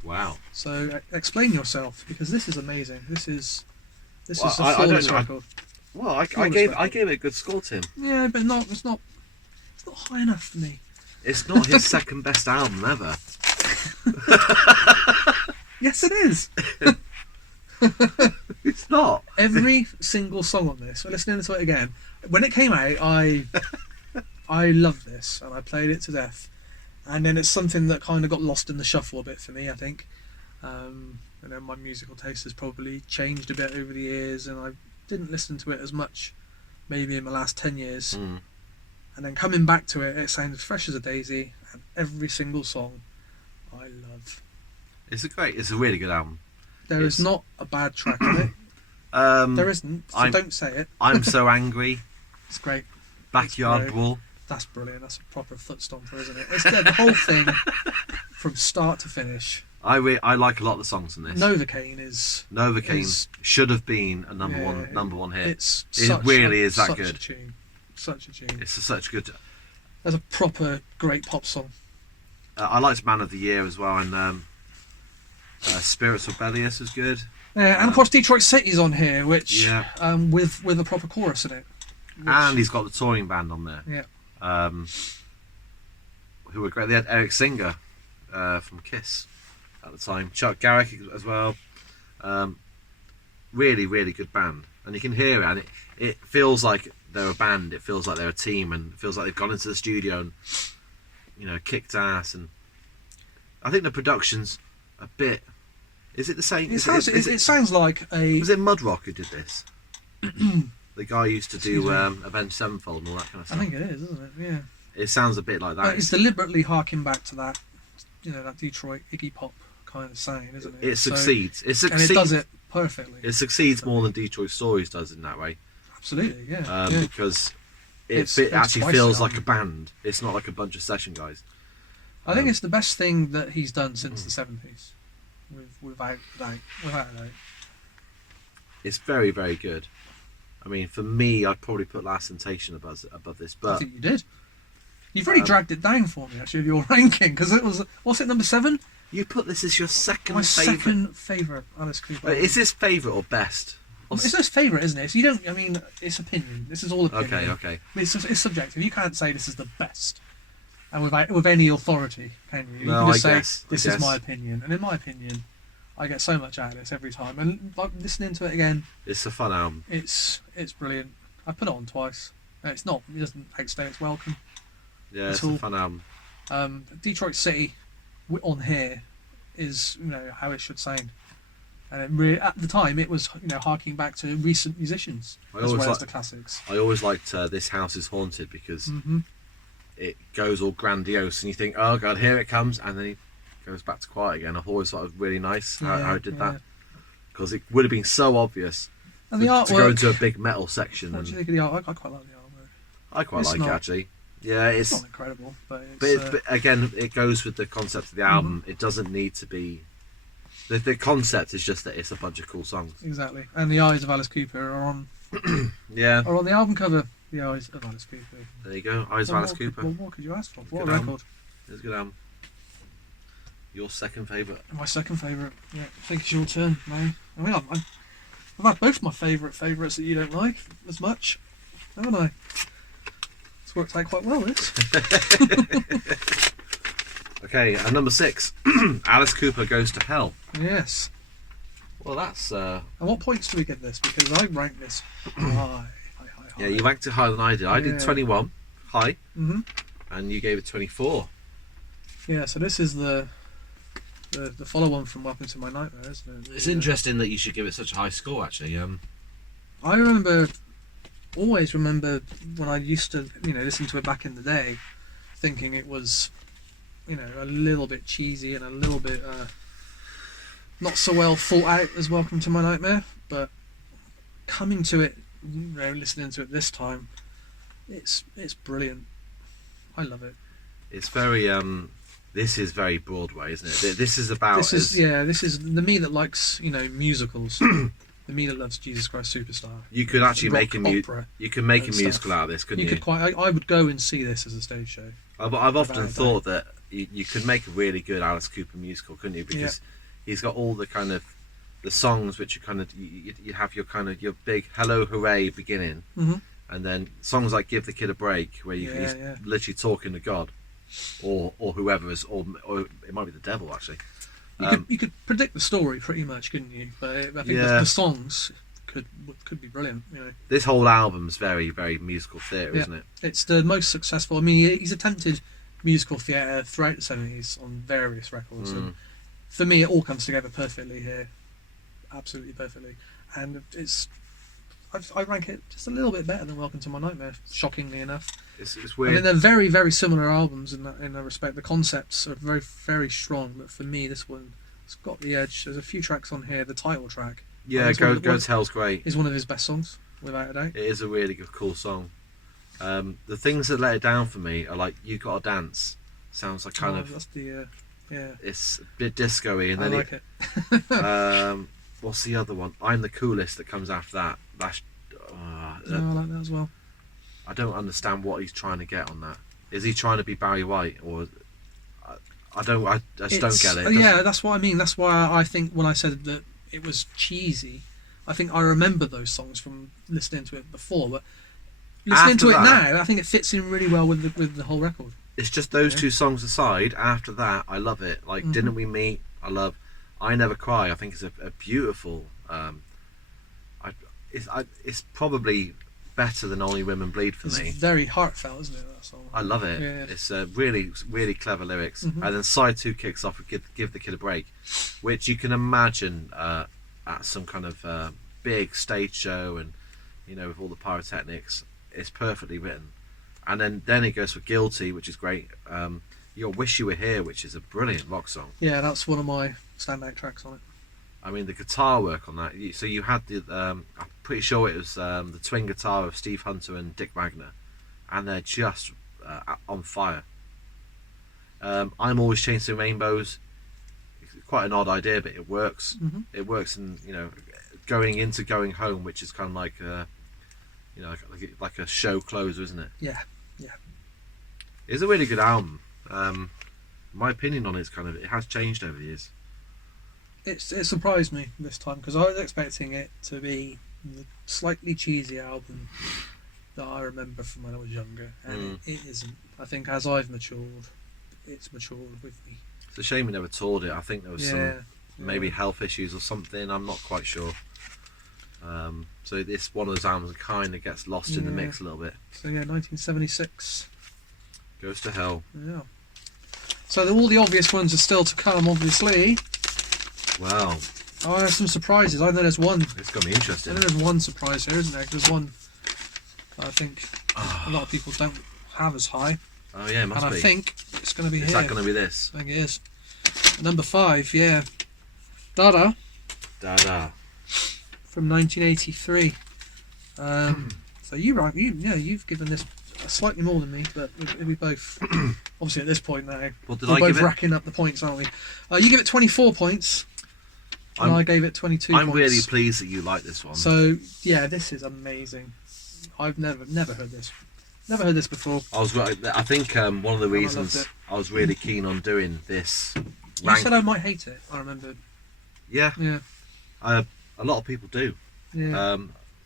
Wow. So explain yourself, because this is amazing. This is a I flawless don't know. record. Well, I gave it a good score, Tim. Yeah, but it's not high enough for me. It's not his second best album ever. Yes, it is. It's not. Every single song on this. So listening to it again, when it came out, I loved this and I played it to death. And then it's something that kind of got lost in the shuffle a bit for me, I think. And then my musical taste has probably changed a bit over the years, and I didn't listen to it as much maybe in the last 10 years. And then coming back to it, it sounds fresh as a daisy, and every single song I love. It's a really good album. There is not a bad track on it. There isn't, so don't say it. I'm So Angry. It's great. Backyard Brawl. That's brilliant. That's a proper foot stomper, isn't it? It's the whole thing from start to finish. I like a lot of the songs in this. Novocaine should have been a number one hit. It really is that such good. Such a tune. It's such good. That's a proper great pop song. I liked Man of the Year as well, and Spirits Rebellious is good. Yeah, and of course Detroit City's on here, which with a proper chorus in it. And he's got the touring band on there. Yeah. Who were great. They had Eric Singer from Kiss at the time. Chuck Garrick as well. Really, really good band. And you can hear it, and it feels like they're a band. It feels like they're a team, and it feels like they've gone into the studio and kicked ass. And I think the production's a bit. Is it the same? It sounds like a. Was it Mudrock who did this? The guy who used to do Avenged Sevenfold and all that kind of stuff. I think it is, isn't it? Yeah. It sounds a bit like that. But it's deliberately harking back to that, that Detroit Iggy Pop kind of saying, isn't it? It succeeds. And it does it perfectly. It succeeds more than Detroit Stories does in that way. Absolutely, yeah. Because it actually feels like a band. It's not like a bunch of session guys. I think it's the best thing that he's done since the 70s. Without a doubt. It's very, very good. I mean, for me, I'd probably put Last Temptation above this, but I think you did. You've really dragged it down for me, actually, with your ranking, because it was, what's it, number 7? You put this as your second My favourite. second favourite Alice Cooper. Is this favourite or best? It's his favourite, isn't it? So you don't. I mean, it's opinion. This is all opinion. Okay. I mean, it's subjective. You can't say this is the best, and with any authority, can you? You can just say this is my opinion, and in my opinion, I get so much out of this every time. And like listening to it again, it's a fun album. It's brilliant. I put it on twice. It doesn't outstay its welcome. Yeah, it's a fun album. Detroit City on here is how it should sound. And it really, at the time, it was harking back to recent musicians as well as the classics. I always liked This House is Haunted because it goes all grandiose and you think, oh god, here it comes, and then it goes back to quiet again. I've always thought it was really nice how it did that, because it would have been so obvious and the artwork, to go into a big metal section. What do you think of the artwork? I quite like the artwork. I quite like it actually. Yeah, it's not incredible, but again, it goes with the concept of the album. It doesn't need to be. The concept is just that it's a bunch of cool songs. Exactly, and the eyes of Alice Cooper are on. Are on the album cover. The eyes of Alice Cooper. There you go, eyes of Alice Cooper. What could you ask for? What a record! It's a good album. Your second favourite? My second favourite. Yeah, I think it's your turn now. I mean, I've had both my favourites that you don't like as much, haven't I? It's worked out quite well, this. Okay, and number 6, Alice Cooper Goes to Hell. Yes. Well, that's. And what points do we give this? Because I ranked this high. Yeah, you ranked it higher than I did. I did 21, high, and you gave it 24. Yeah, so this is the follow-on from Welcome to My Nightmare, isn't it? It's interesting that you should give it such a high score, actually. I always remember when I used to, listen to it back in the day, thinking it was, a little bit cheesy and a little bit not so well thought out as Welcome to My Nightmare, but coming to it, listening to it this time, it's brilliant. I love it. It's very this is very Broadway, isn't it? This is about this is the me that likes musicals. The me that loves Jesus Christ Superstar. You could actually make a musical out of this, couldn't you? I would go and see this as a stage show. I've often thought that you could make a really good Alice Cooper musical, couldn't you? Because he's got all the kind of the songs which are kind of you have your kind of your big hello hooray beginning, and then songs like Give the Kid a Break, where he's literally talking to God, or whoever is, or it might be the devil actually. You could predict the story pretty much, couldn't you? But I think the songs could be brilliant. This whole album's very, very musical theatre, isn't it? It's the most successful. I mean, he's attempted musical theatre throughout the 70s on various records, and for me, it all comes together perfectly here, absolutely perfectly. And I rank it just a little bit better than Welcome to My Nightmare, shockingly enough. It's weird. I mean, they're very, very similar albums in that respect. The concepts are very, very strong, but for me, this one, it's got the edge. There's a few tracks on here. The title track, Go to Hell's great. Is one of his best songs, without a doubt. It is a really good, cool song. The things that let it down for me are like You Gotta Dance. Sounds like kind of. That's the It's a bit disco-y, and then I like it. What's the other one? I'm the Coolest that comes after that. That's. I like that as well. I don't understand what he's trying to get on that. Is he trying to be Barry White, or I just don't get it. Yeah, that's what I mean. That's why I think when I said that it was cheesy, I think I remember those songs from listening to it before, but listening to it now, I think it fits in really well with the whole record. It's just those two songs aside. After that, I love it. Like Didn't We Meet? I love I Never Cry. I think it's a beautiful. It's probably better than Only Women Bleed for It's me. very heartfelt, isn't it? That song. I love it. Yeah. It's really, really clever lyrics. Mhm. And then side 2 kicks off with Give the Kid a Break, which you can imagine at some kind of big stage show, and with all the pyrotechnics. It's perfectly written. And then it goes for Guilty, which is great. You got Wish You Were Here, which is a brilliant rock song. Yeah, that's one of my standout tracks on it. I mean, the guitar work on that. So you had I'm pretty sure it was the twin guitar of Steve Hunter and Dick Wagner, and they're just on fire. I'm Always Chasing Rainbows. It's quite an odd idea, but it works. Mm-hmm. It works in going into Going Home, which is kind of like like a show closer, isn't it? Yeah. It's a really good album. My opinion on it has changed over the years. It surprised me this time because I was expecting it to be the slightly cheesy album that I remember from when I was younger, and it isn't. I think as I've matured, it's matured with me. It's a shame we never toured it. I think there was some maybe health issues or something. I'm not quite sure. So it's one of those albums that kind of gets lost in the mix a little bit. So 1976. Goes to hell. Yeah. So all the obvious ones are still to come, obviously. Wow. Oh, there's some surprises. I know there's one. It's going to be interesting. I know there's one surprise here, isn't there? There's one that I think a lot of people don't have as high. Oh yeah, it must and be. I think it's going to be Is here. that going to be this? I think it is. Number 5, yeah. DADA DADA. from 1983. So you've given this slightly more than me, but we both obviously at this point now Well, did we're I both give it? racking up the points, aren't we? You give it 24 points, and I gave it 22 I'm points. really pleased that you like this one. So yeah, this is amazing. I've never heard this. Never heard this before. I think one of the And I reasons loved I was really keen on doing this. You said I might hate it. I remember. Yeah. Yeah. A lot of people do. Yeah.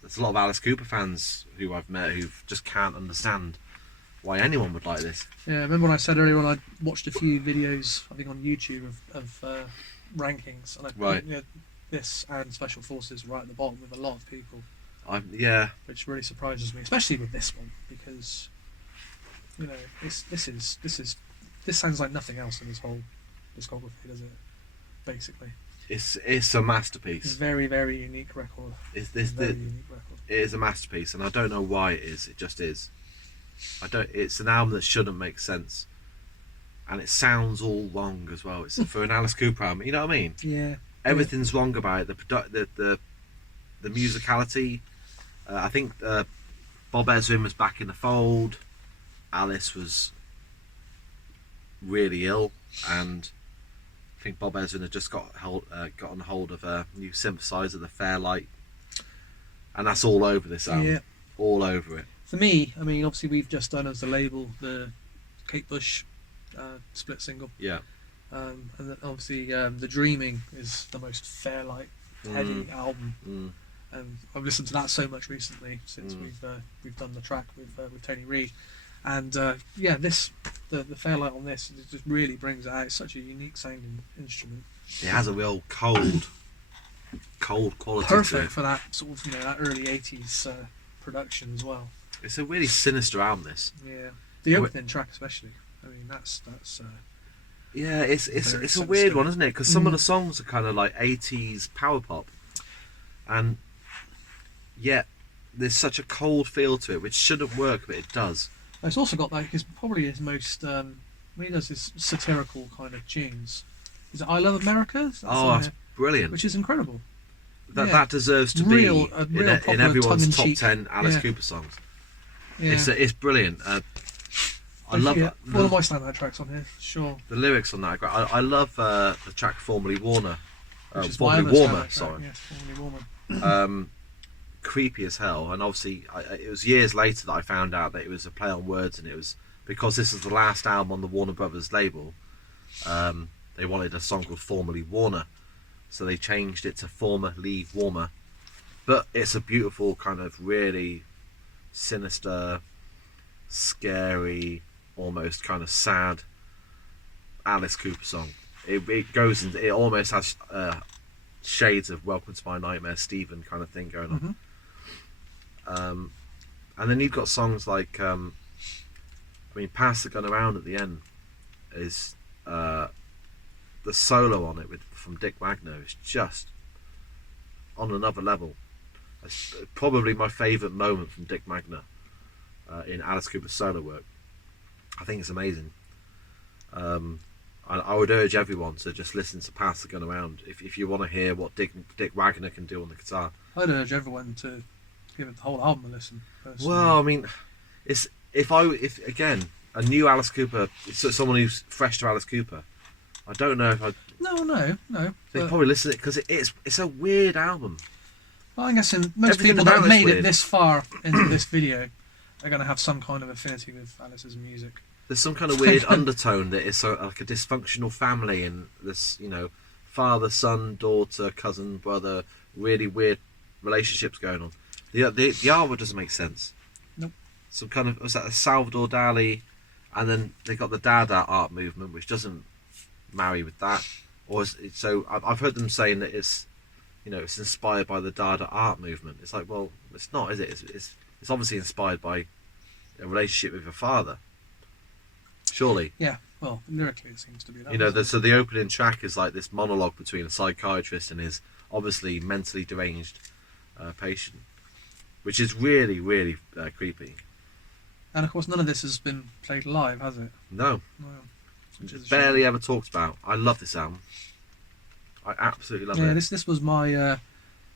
There's a lot of Alice Cooper fans who I've met who just can't understand why anyone would like this. Yeah. Remember when I said earlier on I watched a few videos I think on YouTube of rankings, and I put this and Special Forces right at the bottom with a lot of people. Which really surprises me, especially with this one, because this sounds like nothing else in his whole discography, does it? Basically, it's a masterpiece. It's a very, very unique record. Unique record. It is a masterpiece, and I don't know why it is. It just is. It's an album that shouldn't make sense, and it sounds all wrong as well. It's for an Alice Cooper album. You know what I mean? Yeah. Everything's wrong about it. The musicality. I think Bob Ezrin was back in the fold. Alice was really ill, and I think Bob Ezrin had just got on hold of a new synthesizer, the Fairlight, and that's all over this album. Yeah. All over it. For me, I mean, obviously we've just done as the label the Kate Bush split single. Yeah. And then obviously the Dreaming is the most Fairlight heavy album. And I've listened to that so much recently since we've done the track with Tony Reid, and the Fairlight on this just really brings it out. It's such a unique sounding instrument. It has a real cold quality. Perfect to it. for that sort of that early '80s production as well. It's a really sinister album. This. Yeah, the opening track especially. I mean, that's. Yeah, it's a weird one, isn't it? Because some of the songs are kind of like '80s power pop, and yet there's such a cold feel to it, which shouldn't work, but it does. It's also got like probably his most when he does his satirical kind of tunes. Is it I Love America? That's brilliant. Which is incredible. That deserves to be in everyone's top 10 Alice Cooper songs. Yeah. It's brilliant. I love one of my standout tracks on here. Sure. The lyrics on that are great. I love the track Formerly Warmer. Formerly Warmer, sorry. Yes, Formerly Warmer. Creepy as hell, and obviously it was years later that I found out that it was a play on words, and it was because this is the last album on the Warner Brothers label. They wanted a song called Formerly Warner, so they changed it to Formerly Warmer. But it's a beautiful kind of really sinister, scary, almost kind of sad Alice Cooper song. It goes into, it almost has shades of Welcome to My Nightmare, Stephen kind of thing going on. And then you've got songs like, I mean, Pass the Gun Around at the end is the solo on it from Dick Wagner is just on another level. It's probably my favourite moment from Dick Wagner in Alice Cooper's solo work. I think it's amazing. I would urge everyone to just listen to Pass the Gun Around if you want to hear what Dick Wagner can do on the guitar. I'd urge everyone to give the whole album a listen. Personally. Well, I mean, it's if again a new Alice Cooper, someone who's fresh to Alice Cooper, I don't know if I. No. They probably listen to it because it's a weird album. Well, I guess most Everything people that about have it's made it weird. this far into this video are going to have some kind of affinity with Alice's music. There's some kind of weird undertone that is so like a dysfunctional family and this, father, son, daughter, cousin, brother, really weird relationships going on. The artwork doesn't make sense. Nope. Some kind of, was that a Salvador Dali, and then they got the Dada art movement, which doesn't marry with that. Or so I've heard them saying that it's inspired by the Dada art movement. It's like, well, it's not, is it? It's obviously inspired by a relationship with your father. Surely. Yeah, well, lyrically it seems to be that. So the opening track is like this monologue between a psychiatrist and his obviously mentally deranged patient, which is really, really creepy. And of course, none of this has been played live, has it? No. Which is a Barely shame. ever talked about. I love this album. I absolutely love Yeah, it. this was my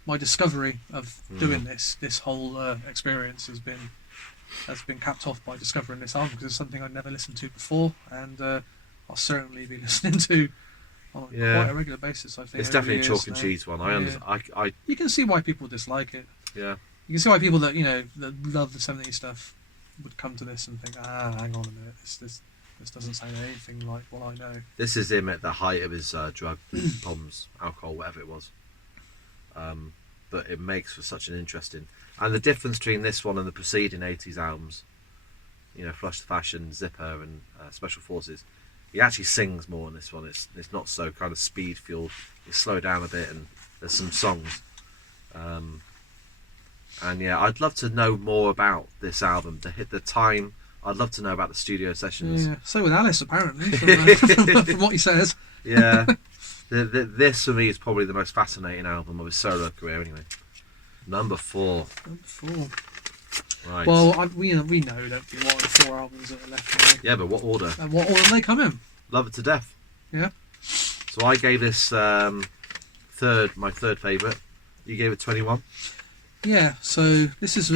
my discovery of doing this. This whole experience has been capped off by discovering this album because it's something I'd never listened to before, and I'll certainly be listening to on quite a regular basis. I think It's over definitely a the chalk years and now. cheese one. I You can see why people dislike it. yeah. You can see why people that that love the 70s stuff would come to this and think, hang on a minute, this doesn't sound anything like what I know. This is him at the height of his drug problems, alcohol, whatever it was. But it makes for such an interesting. And the difference between this one and the preceding 80s albums, Flush the Fashion, Zipper, and Special Forces, he actually sings more in this one. It's not so kind of speed fueled. You slow down a bit, and there's some songs. And yeah, I'd love to know more about this album. The time. I'd love to know about the studio sessions. Yeah, so with Alice apparently, from what he says. Yeah, this for me is probably the most fascinating album of his solo career. Anyway, number 4. Number 4. Right. Well, we know, don't we, what are the 4 albums that are left? Yeah, but what order? And what order they come in? Love It to Death. Yeah. So I gave this my third favourite. You gave it 21. Yeah. So this is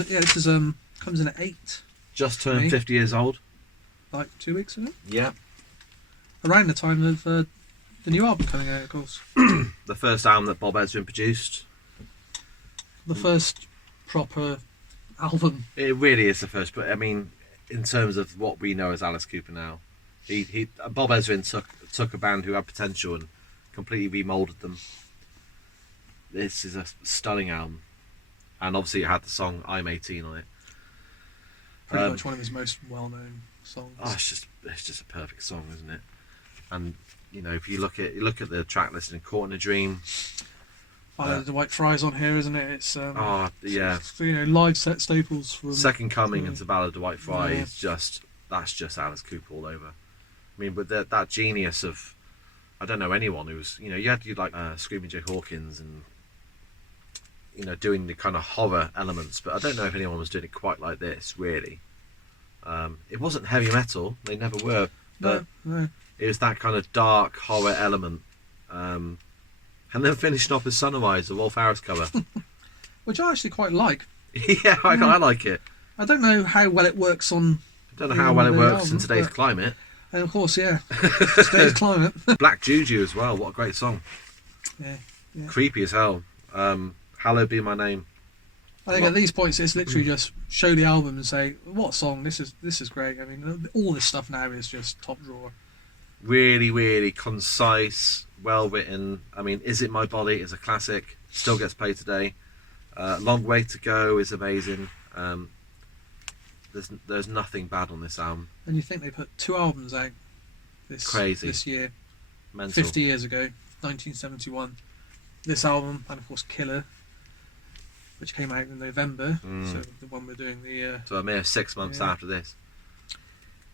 comes in at 8. Just turned Me? 50 years old. Like 2 weeks ago. Yeah. Around the time of the new album coming out, of course. The first album that Bob Ezrin produced. The first proper album. It really is the first, but I mean, in terms of what we know as Alice Cooper now, he Bob Ezrin took a band who had potential and completely remoulded them. This is a stunning album, and obviously it had the song "I'm 18" on it. Pretty much one of his most well-known songs. Oh, it's just a perfect song, isn't it? And if you look at the track listing, "Caught in a Dream." The White Fries on here, isn't it? It's yeah. it's, live set staples from Second Coming into Ballad of the White Fry is that's just Alice Cooper all over. I mean, but that genius of, I don't know anyone who's you had like Screaming Jay Hawkins and doing the kind of horror elements, but I don't know if anyone was doing it quite like this really. It wasn't heavy metal, they never were, but no. it was that kind of dark horror element. And then finishing off with Sunrise, the Wolf Harris cover. Which I actually quite like. Yeah, I like it. I don't know how well it works on. I don't know how well it the works album, in today's but- climate. And of course, yeah, today's climate. Black Juju as well, what a great song. Yeah. Creepy as hell. Hallowed Be My Name. I think at these points it's literally just show the album and say, what song, this is great. I mean, all this stuff now is just top drawer. Really, really concise, well written. I mean, Is It My Body is a classic, still gets played today. Long Way to Go is amazing. There's nothing bad on this album. And you think they put 2 albums out this year, Mental. 50 years ago, 1971. This album, and of course Killer. which came out in November. Mm. So the one we're doing the. So a mere 6 months Yeah. after this.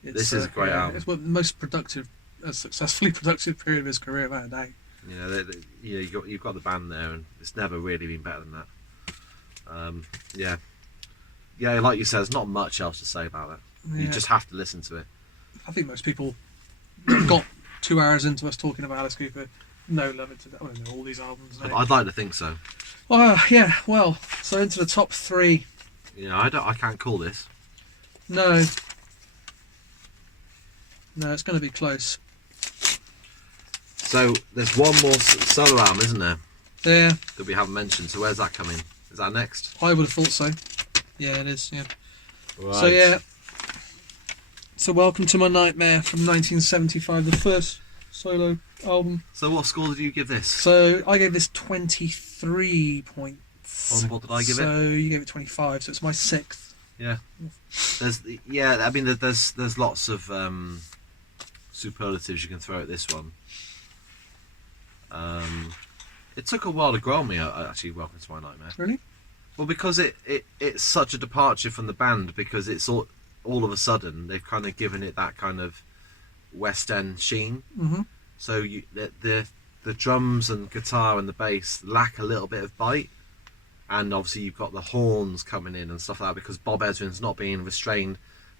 It's, This is a great album. It's one of the most productive, successfully productive period of his career, without a doubt. You know, you've got the band there, and it's never really been better than that. Yeah, like you said, there's not much else to say about it. You Yeah. just have to listen to it. I think most people that got 2 hours into us talking about Alice Cooper know love it to death. I don't know all these albums. I'd like to think so. Yeah. Well, so into the top 3. You know, I can't call this. No, it's going to be close. So there's one more solo album, isn't there, Yeah, that we haven't mentioned? So where's that coming? Is that next? I would have thought so. Yeah, it is. Yeah. Right. So yeah. So Welcome to My Nightmare from 1975, the first solo album. So what score did you give this? So I gave this 23 points. And what did I give it? So you gave it 25. So it's my 6th. Yeah. I mean, there's lots of superlatives you can throw at this one. It took a while to grow on me, actually, Welcome to My Nightmare. Really? Well, because it's such a departure from the band, because it's all of a sudden they've kind of given it that kind of West End sheen. Mm-hmm. So the drums and guitar and the bass lack a little bit of bite, and obviously you've got the horns coming in and stuff like that, because Bob Ezrin's not being restrained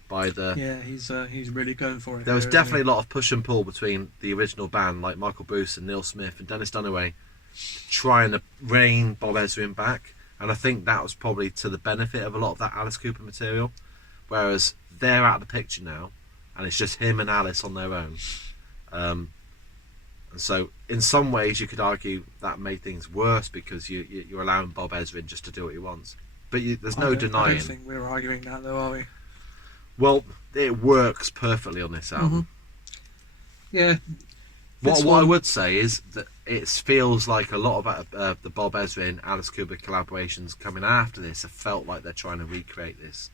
by the. Yeah, he's really going for it. There was here, definitely a isn't lot of push and pull between the original band, like Michael Bruce and Neil Smith and Dennis Dunaway, trying to rein Bob Ezrin back, and I think that was probably to the benefit of a lot of that Alice Cooper material. Whereas they're out of the picture now, and it's just him and Alice on their own. And so, in some ways, you could argue that made things worse, because you're allowing Bob Ezrin just to do what he wants. But there's no I denying. don't think we're arguing that, though, are we? Well, it works perfectly on this album. Yeah. What I would say is that it feels like a lot of the Bob Ezrin Alice Cooper collaborations coming after this have felt like they're trying to recreate this,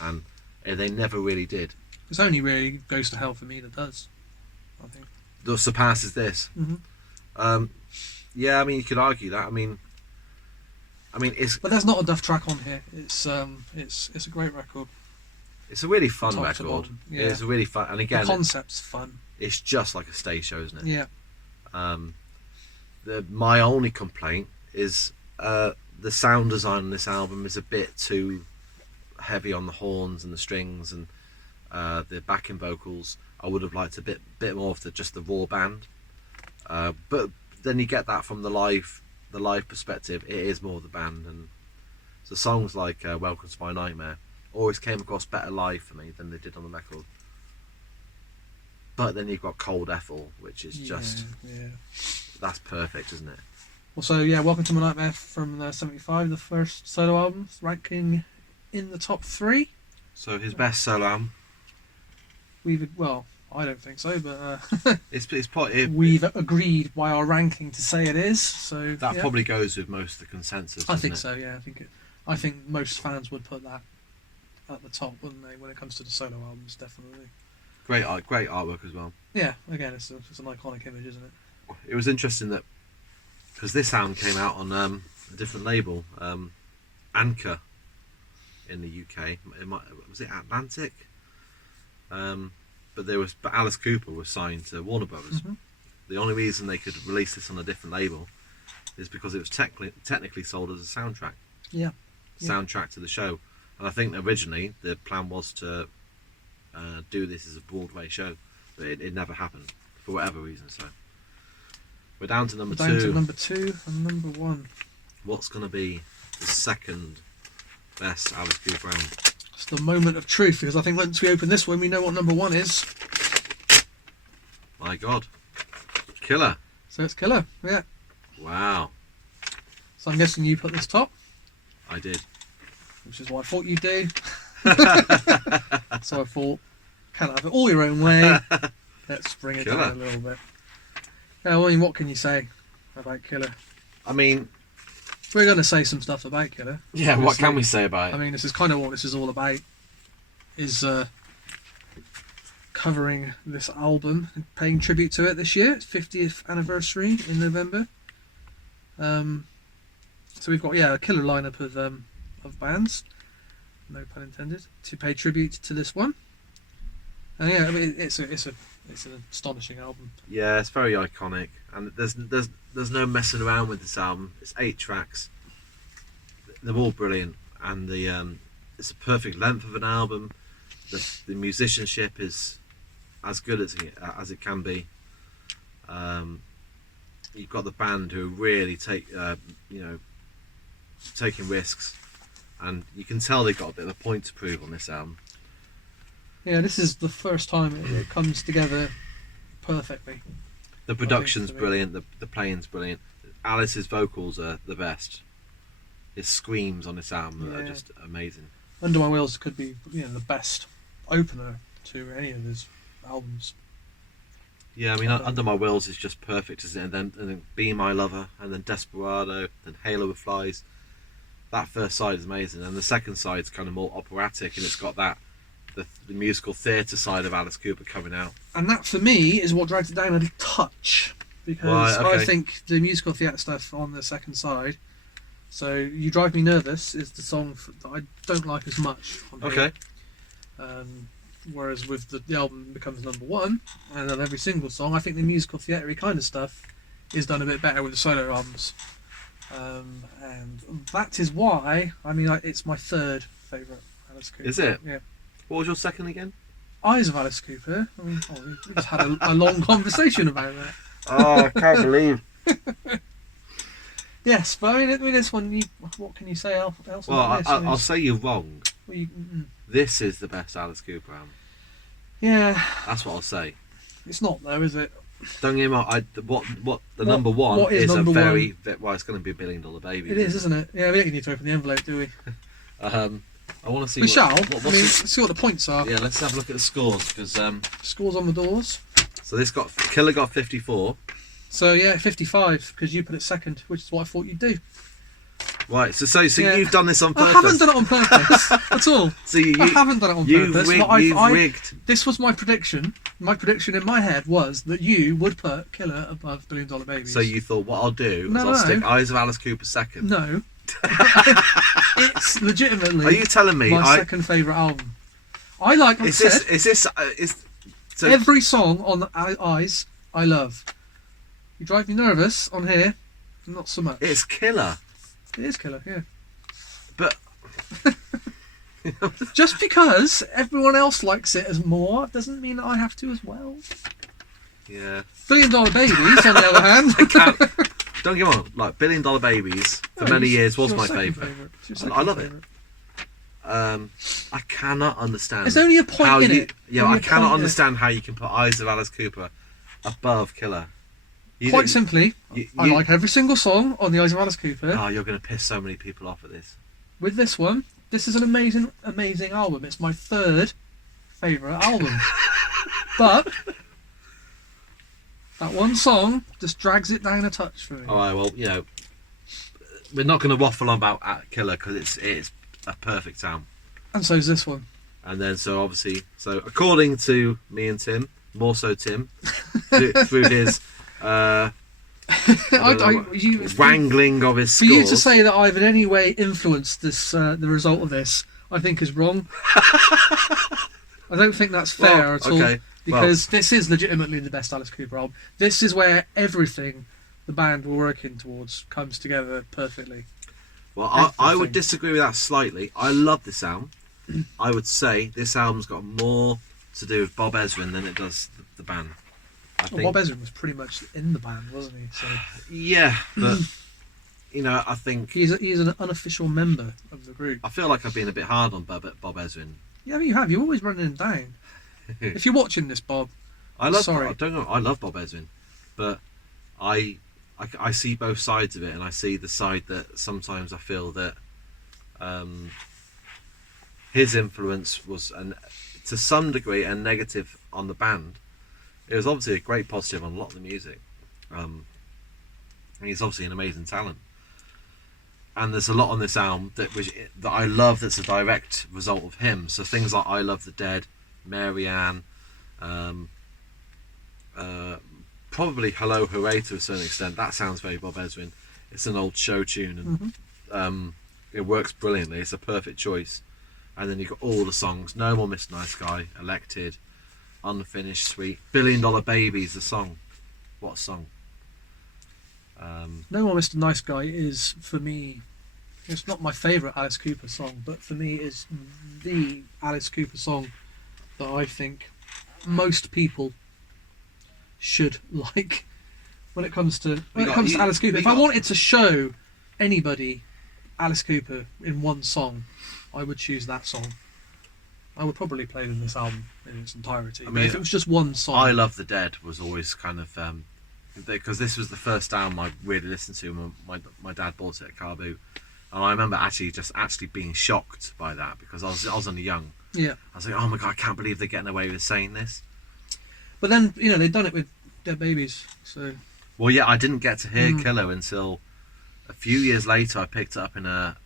and they never really did. It's only really Goes to Hell for me that does, I think. That surpasses this. Mm-hmm. Yeah, I mean, you could argue that. I mean, it's But there's not a duff track on here. It's a great record. it's a really fun Top to record. bottom, yeah. It's a really fun, and again, The concept's fun. it's just like a stage show, isn't it? Yeah. My only complaint is the sound design on this album is a bit too heavy on the horns and the strings and the backing vocals. I would have liked a bit more of just the raw band, but then you get that from the live perspective. It is more the band, and so songs like Welcome to My Nightmare always came across better live for me than they did on the record. But then you've got Cold Ethel, which is just that's perfect, isn't it? Well, so yeah, Welcome to My Nightmare from 75, the first solo album, ranking in the top 3. So his best solo album. I don't think so, but We've agreed by our ranking to say it is. So that probably goes with most of the consensus. I think doesn't so. Yeah, I think most fans would put that at the top, wouldn't they? When it comes to the solo albums, definitely. Great artwork as well. Yeah, again, it's an iconic image, isn't it? It was interesting that because this album came out on a different label, Anchor, in the UK. Was it Atlantic? But Alice Cooper was signed to Warner Brothers. Mm-hmm. The only reason they could release this on a different label is because it was technically sold as a soundtrack. Yeah. Soundtrack to the show, and I think originally the plan was to do this as a Broadway show, but it never happened for whatever reason. So we're down to number 2. Down to number 2 and number 1. What's going to be the second best Alice Cooper album? It's the moment of truth, because I think once we open this one, we know what number 1 is. My God, Killer. So it's Killer. Yeah. Wow. So I'm guessing you put this top, I did. which is what I thought you'd do. So I thought, can't have it all your own way. Let's bring it Killer. down a little bit. Yeah, I mean, what can you say about Killer? I mean, We're going to say some stuff about Killer. yeah. What can we say about it? I mean, this is kind of what this is all about. Is covering this album and paying tribute to it this year. It's 50th anniversary in November. So we've got a killer lineup of bands, no pun intended, to pay tribute to this one. And I mean it's an astonishing album. Yeah, it's very iconic, and there's no messing around with this album. It's 8 tracks. They're all brilliant, and it's a perfect length of an album. The musicianship is as good as it can be. You've got the band who really taking risks, and you can tell they've got a bit of a point to prove on this album. Yeah, this is the first time it comes together perfectly. The production's brilliant. The playing's brilliant. Alice's vocals are the best. His screams on this album are just amazing. Under My Wheels could be the best opener to any of his albums. Yeah, I mean, Under My Wheels is just perfect, isn't it? And then Be My Lover, and then Desperado, then Halo with Flies. That first side is amazing, and the second side's kind of more operatic, and it's got the musical theatre side of Alice Cooper coming out. And that, for me, is what drags it down a touch, because I think the musical theatre stuff on the second side. So You Drive Me Nervous is the song that I don't like as much on here. Whereas with the album becomes number 1, and on every single song, I think the musical theatre kind of stuff is done a bit better with the solo albums. And that is why, it's my third favourite Alice Cooper. Is it? Yeah. What was your second again? Eyes of Alice Cooper. We just had a long conversation about that. Oh, I can't believe. Yes, but this one, what can you say else? Well, I'll say you're wrong. Well, This is the best Alice Cooper album. Yeah. That's what I'll say. It's not though, is it? Don't get me wrong. Number one what is a number very well. It's going to be $1 Billion Baby. It is, isn't it? Yeah, we don't need to open the envelope, do we? I want to see. We shall. Let's see what the points are. Yeah, let's have a look at the scores because Scores on the doors. So Killer got 54. So yeah, 55 because you put it second, which is what I thought you'd do. Right, so you've done this on purpose. I haven't done it on purpose at all. I haven't done it on purpose. You've rigged. This was my prediction. My prediction in my head was that you would put Killer above $1 Billion Baby. So you thought what I'll do is I'll stick Eyes of Alice Cooper second. No. It's legitimately. Are you telling me my second favourite album? I like. So every song on Eyes I love. You Drive Me Nervous on here, not so much. It's Killer. It is Killer, yeah. But just because everyone else likes it as more doesn't mean that I have to as well. Yeah. $1 Billion Babies, on the other hand. Don't get me wrong, like $1 Billion Babies for many years was my favourite. I love it. I cannot understand. There's only a point in it. Yeah, I cannot understand how you can put Eyes of Alice Cooper above Killer. Quite simply, I like every single song on the Eyes of Alice Cooper. Oh, you're going to piss so many people off at this. With this one, this is an amazing, amazing album. It's my third favourite album. But that one song just drags it down a touch for me. Alright, well, we're not going to waffle on about Killer because it's a perfect album. And so is this one. And then, obviously, according to me and Tim, more so Tim, through his wrangling of his scores. For you to say that I've in any way influenced this, the result of this, I think is wrong. I don't think that's fair at all. Because this is legitimately the best Alice Cooper album. This is where everything the band were working towards comes together perfectly. Well, I would disagree with that slightly. I love this album. I would say this album's got more to do with Bob Ezrin than it does the band. Bob Ezrin was pretty much in the band, wasn't he? So yeah, but I think he's an unofficial member of the group. I feel like I've been a bit hard on Bob Ezrin. Yeah, you have. You're always running him down. If you're watching this, Bob, I love Bob Ezrin, but I see both sides of it, and I see the side that sometimes I feel that his influence was, to some degree, a negative on the band. It was obviously a great positive on a lot of the music. He's obviously an amazing talent, and there's a lot on this album that I love. That's a direct result of him. So things like "I Love the Dead," "Mary Ann," probably "Hello Hooray" to a certain extent. That sounds very Bob Ezrin. It's an old show tune, and it works brilliantly. It's a perfect choice. And then you've got all the songs: No More Mr. Nice Guy, Elected, Unfinished, Sweet, $1 Billion Baby's the song. What a song! No More Mr. Nice Guy is, for me, it's not my favourite Alice Cooper song, but for me is the Alice Cooper song that I think most people should like when it comes to Alice Cooper. If I wanted to show anybody Alice Cooper in one song, I would choose that song. I would probably play them this album in its entirety. But if it was just one song, I Love the Dead was always kind of because this was the first album I really listened to. My dad bought it at Car Boot, and I remember actually being shocked by that because I was only young. Yeah, I was like, oh my god, I can't believe they're getting away with saying this. But then they'd done it with Dead Babies, so. Well, yeah, I didn't get to hear Killer until a few years later. I picked it up in a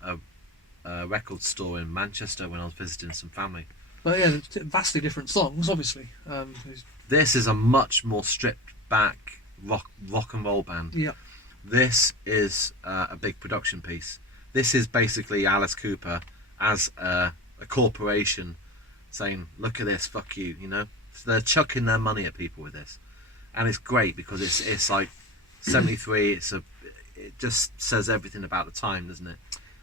record store in Manchester when I was visiting some family. But yeah, vastly different songs, obviously. This is a much more stripped back rock and roll band. Yeah. This is a big production piece. This is basically Alice Cooper as a corporation saying, "Look at this, fuck you," So they're chucking their money at people with this, and it's great because it's like 73. It just says everything about the time, doesn't it?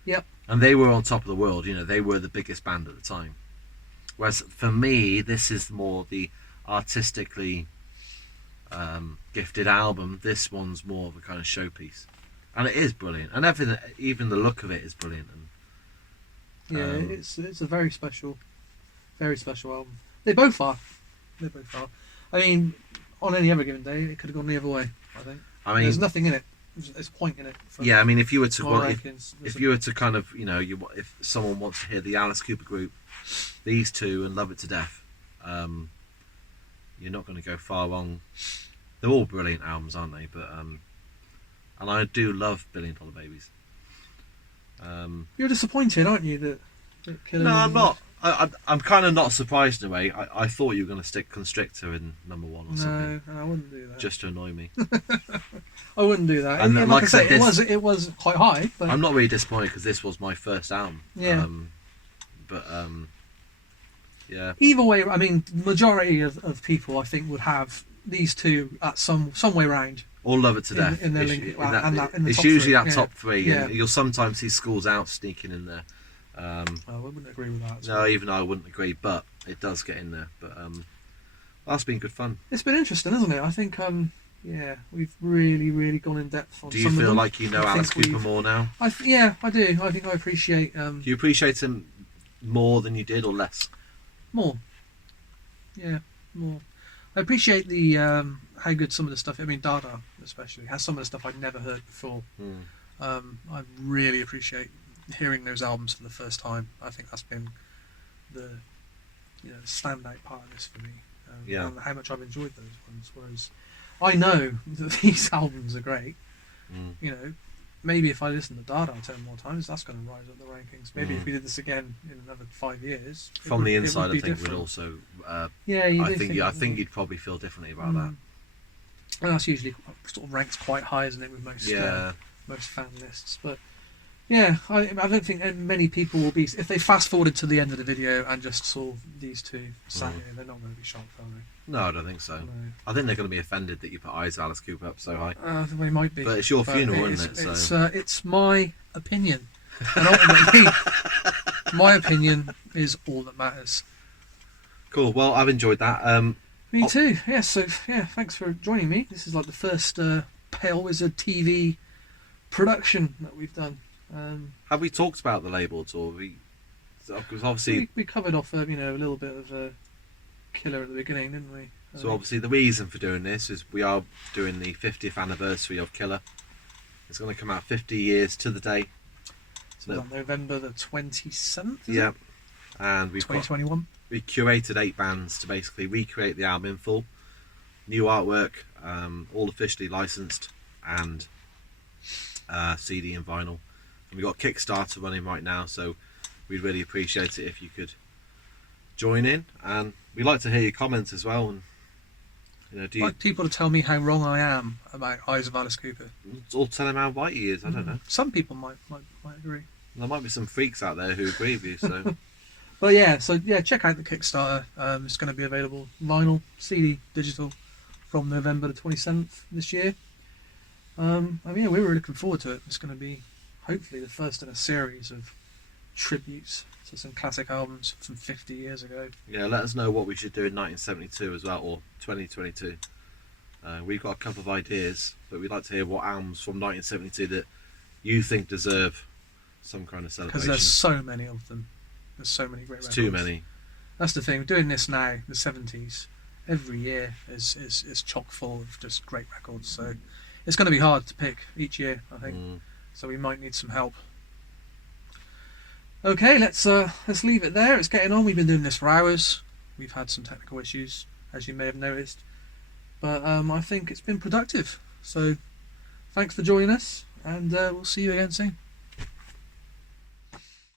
Yep. And they were on top of the world. They were the biggest band at the time. Whereas for me, this is more the artistically gifted album. This one's more of a kind of showpiece, and it is brilliant. And everything, even the look of it, is brilliant. And yeah, it's a very special album. They both are. I mean, on any other given day, it could have gone the other way. I think. There's nothing in it. There's a point in it. Yeah, I mean, if you were to if you were to kind of if someone wants to hear the Alice Cooper group, these two and Love It to Death, you're not going to go far wrong. They're all brilliant albums, aren't they? But and I do love $1 Billion Babies. You're disappointed, aren't you? That Killer. No, I'm not. I'm kind of not surprised in a way. I thought you were going to stick Constrictor in number 1 or something. No, I wouldn't do that. Just to annoy me. I wouldn't do that. And like I said, it was quite high. But I'm not really disappointed because this was my first album. Yeah. Yeah. Either way, I mean, majority of people I think would have these two at some way round. Or Love It to Death. In their it's usually that top three. Yeah. And you'll sometimes see Schools Out sneaking in there. I wouldn't agree with that. No, even I wouldn't agree, but it does get in there. But that's been good fun. It's been interesting, hasn't it? I think we've really gone in depth on. Do you some feel of them. like you know Alice Cooper more now? Yeah, I do. I think I appreciate. Do you appreciate him more than you did, or less? More. Yeah, more. I appreciate the how good some of the stuff. I mean, DADA especially has some of the stuff I'd never heard before. I really appreciate hearing those albums for the first time. I think that's been the standout part of this for me. And how much I've enjoyed those ones. Whereas I know that these albums are great. Maybe if I listen to Dada 10 more times, that's going to rise up the rankings. Maybe if we did this again in another 5 years, from the inside, I think different. would also. I think you'd probably feel differently about that. And that's usually sort of ranks quite high, isn't it, with most fan lists? But yeah, I don't think many people will be, if they fast forwarded to the end of the video and just saw these two sat here, they're not going to be shocked, are they? No, I don't think so. No. I think they're going to be offended that you put Alice Cooper up so high. They might be. But it's your funeral, isn't it? It's my opinion. And ultimately, my opinion is all that matters. Cool. Well, I've enjoyed that. Me too. Yeah. So thanks for joining me. This is like the first Pale Wizard TV production that we've done. Have we talked about the label at all? Because obviously we covered off a little bit of a Killer at the beginning, didn't we? So obviously the reason for doing this is we are doing the 50th anniversary of Killer. It's going to come out 50 years to the day. So on November the 27th. Yeah. And we've 2021. We curated 8 bands to basically recreate the album in full. New artwork, all officially licensed, and CD and vinyl. And we've got Kickstarter running right now, so we'd really appreciate it if you could join in. And we'd like to hear your comments as well. And You know, do I'd you like people to tell me how wrong I am about Eyes of Alice Cooper. all tell him how white he is? I don't know. Some people might agree. There might be some freaks out there who agree with you. So But yeah, check out the Kickstarter. It's going to be available vinyl, CD, digital from November the 27th this year. And yeah, we're really looking forward to it. It's going to be hopefully the first in a series of tributes to some classic albums from 50 years ago. yeah, let us know what we should do in 1972 as well, or 2022. We've got a couple of ideas, but we'd like to hear what albums from 1972 that you think deserve some kind of celebration. Because there's so many of them. There's so many great records. Too many. That's the thing. Doing this now, the 70s, every year is chock full of just great records. So it's going to be hard to pick each year, I think. So we might need some help. Okay, let's leave it there. It's getting on. We've been doing this for hours. We've had some technical issues, as you may have noticed, but I think it's been productive. So thanks for joining us, and we'll see you again soon.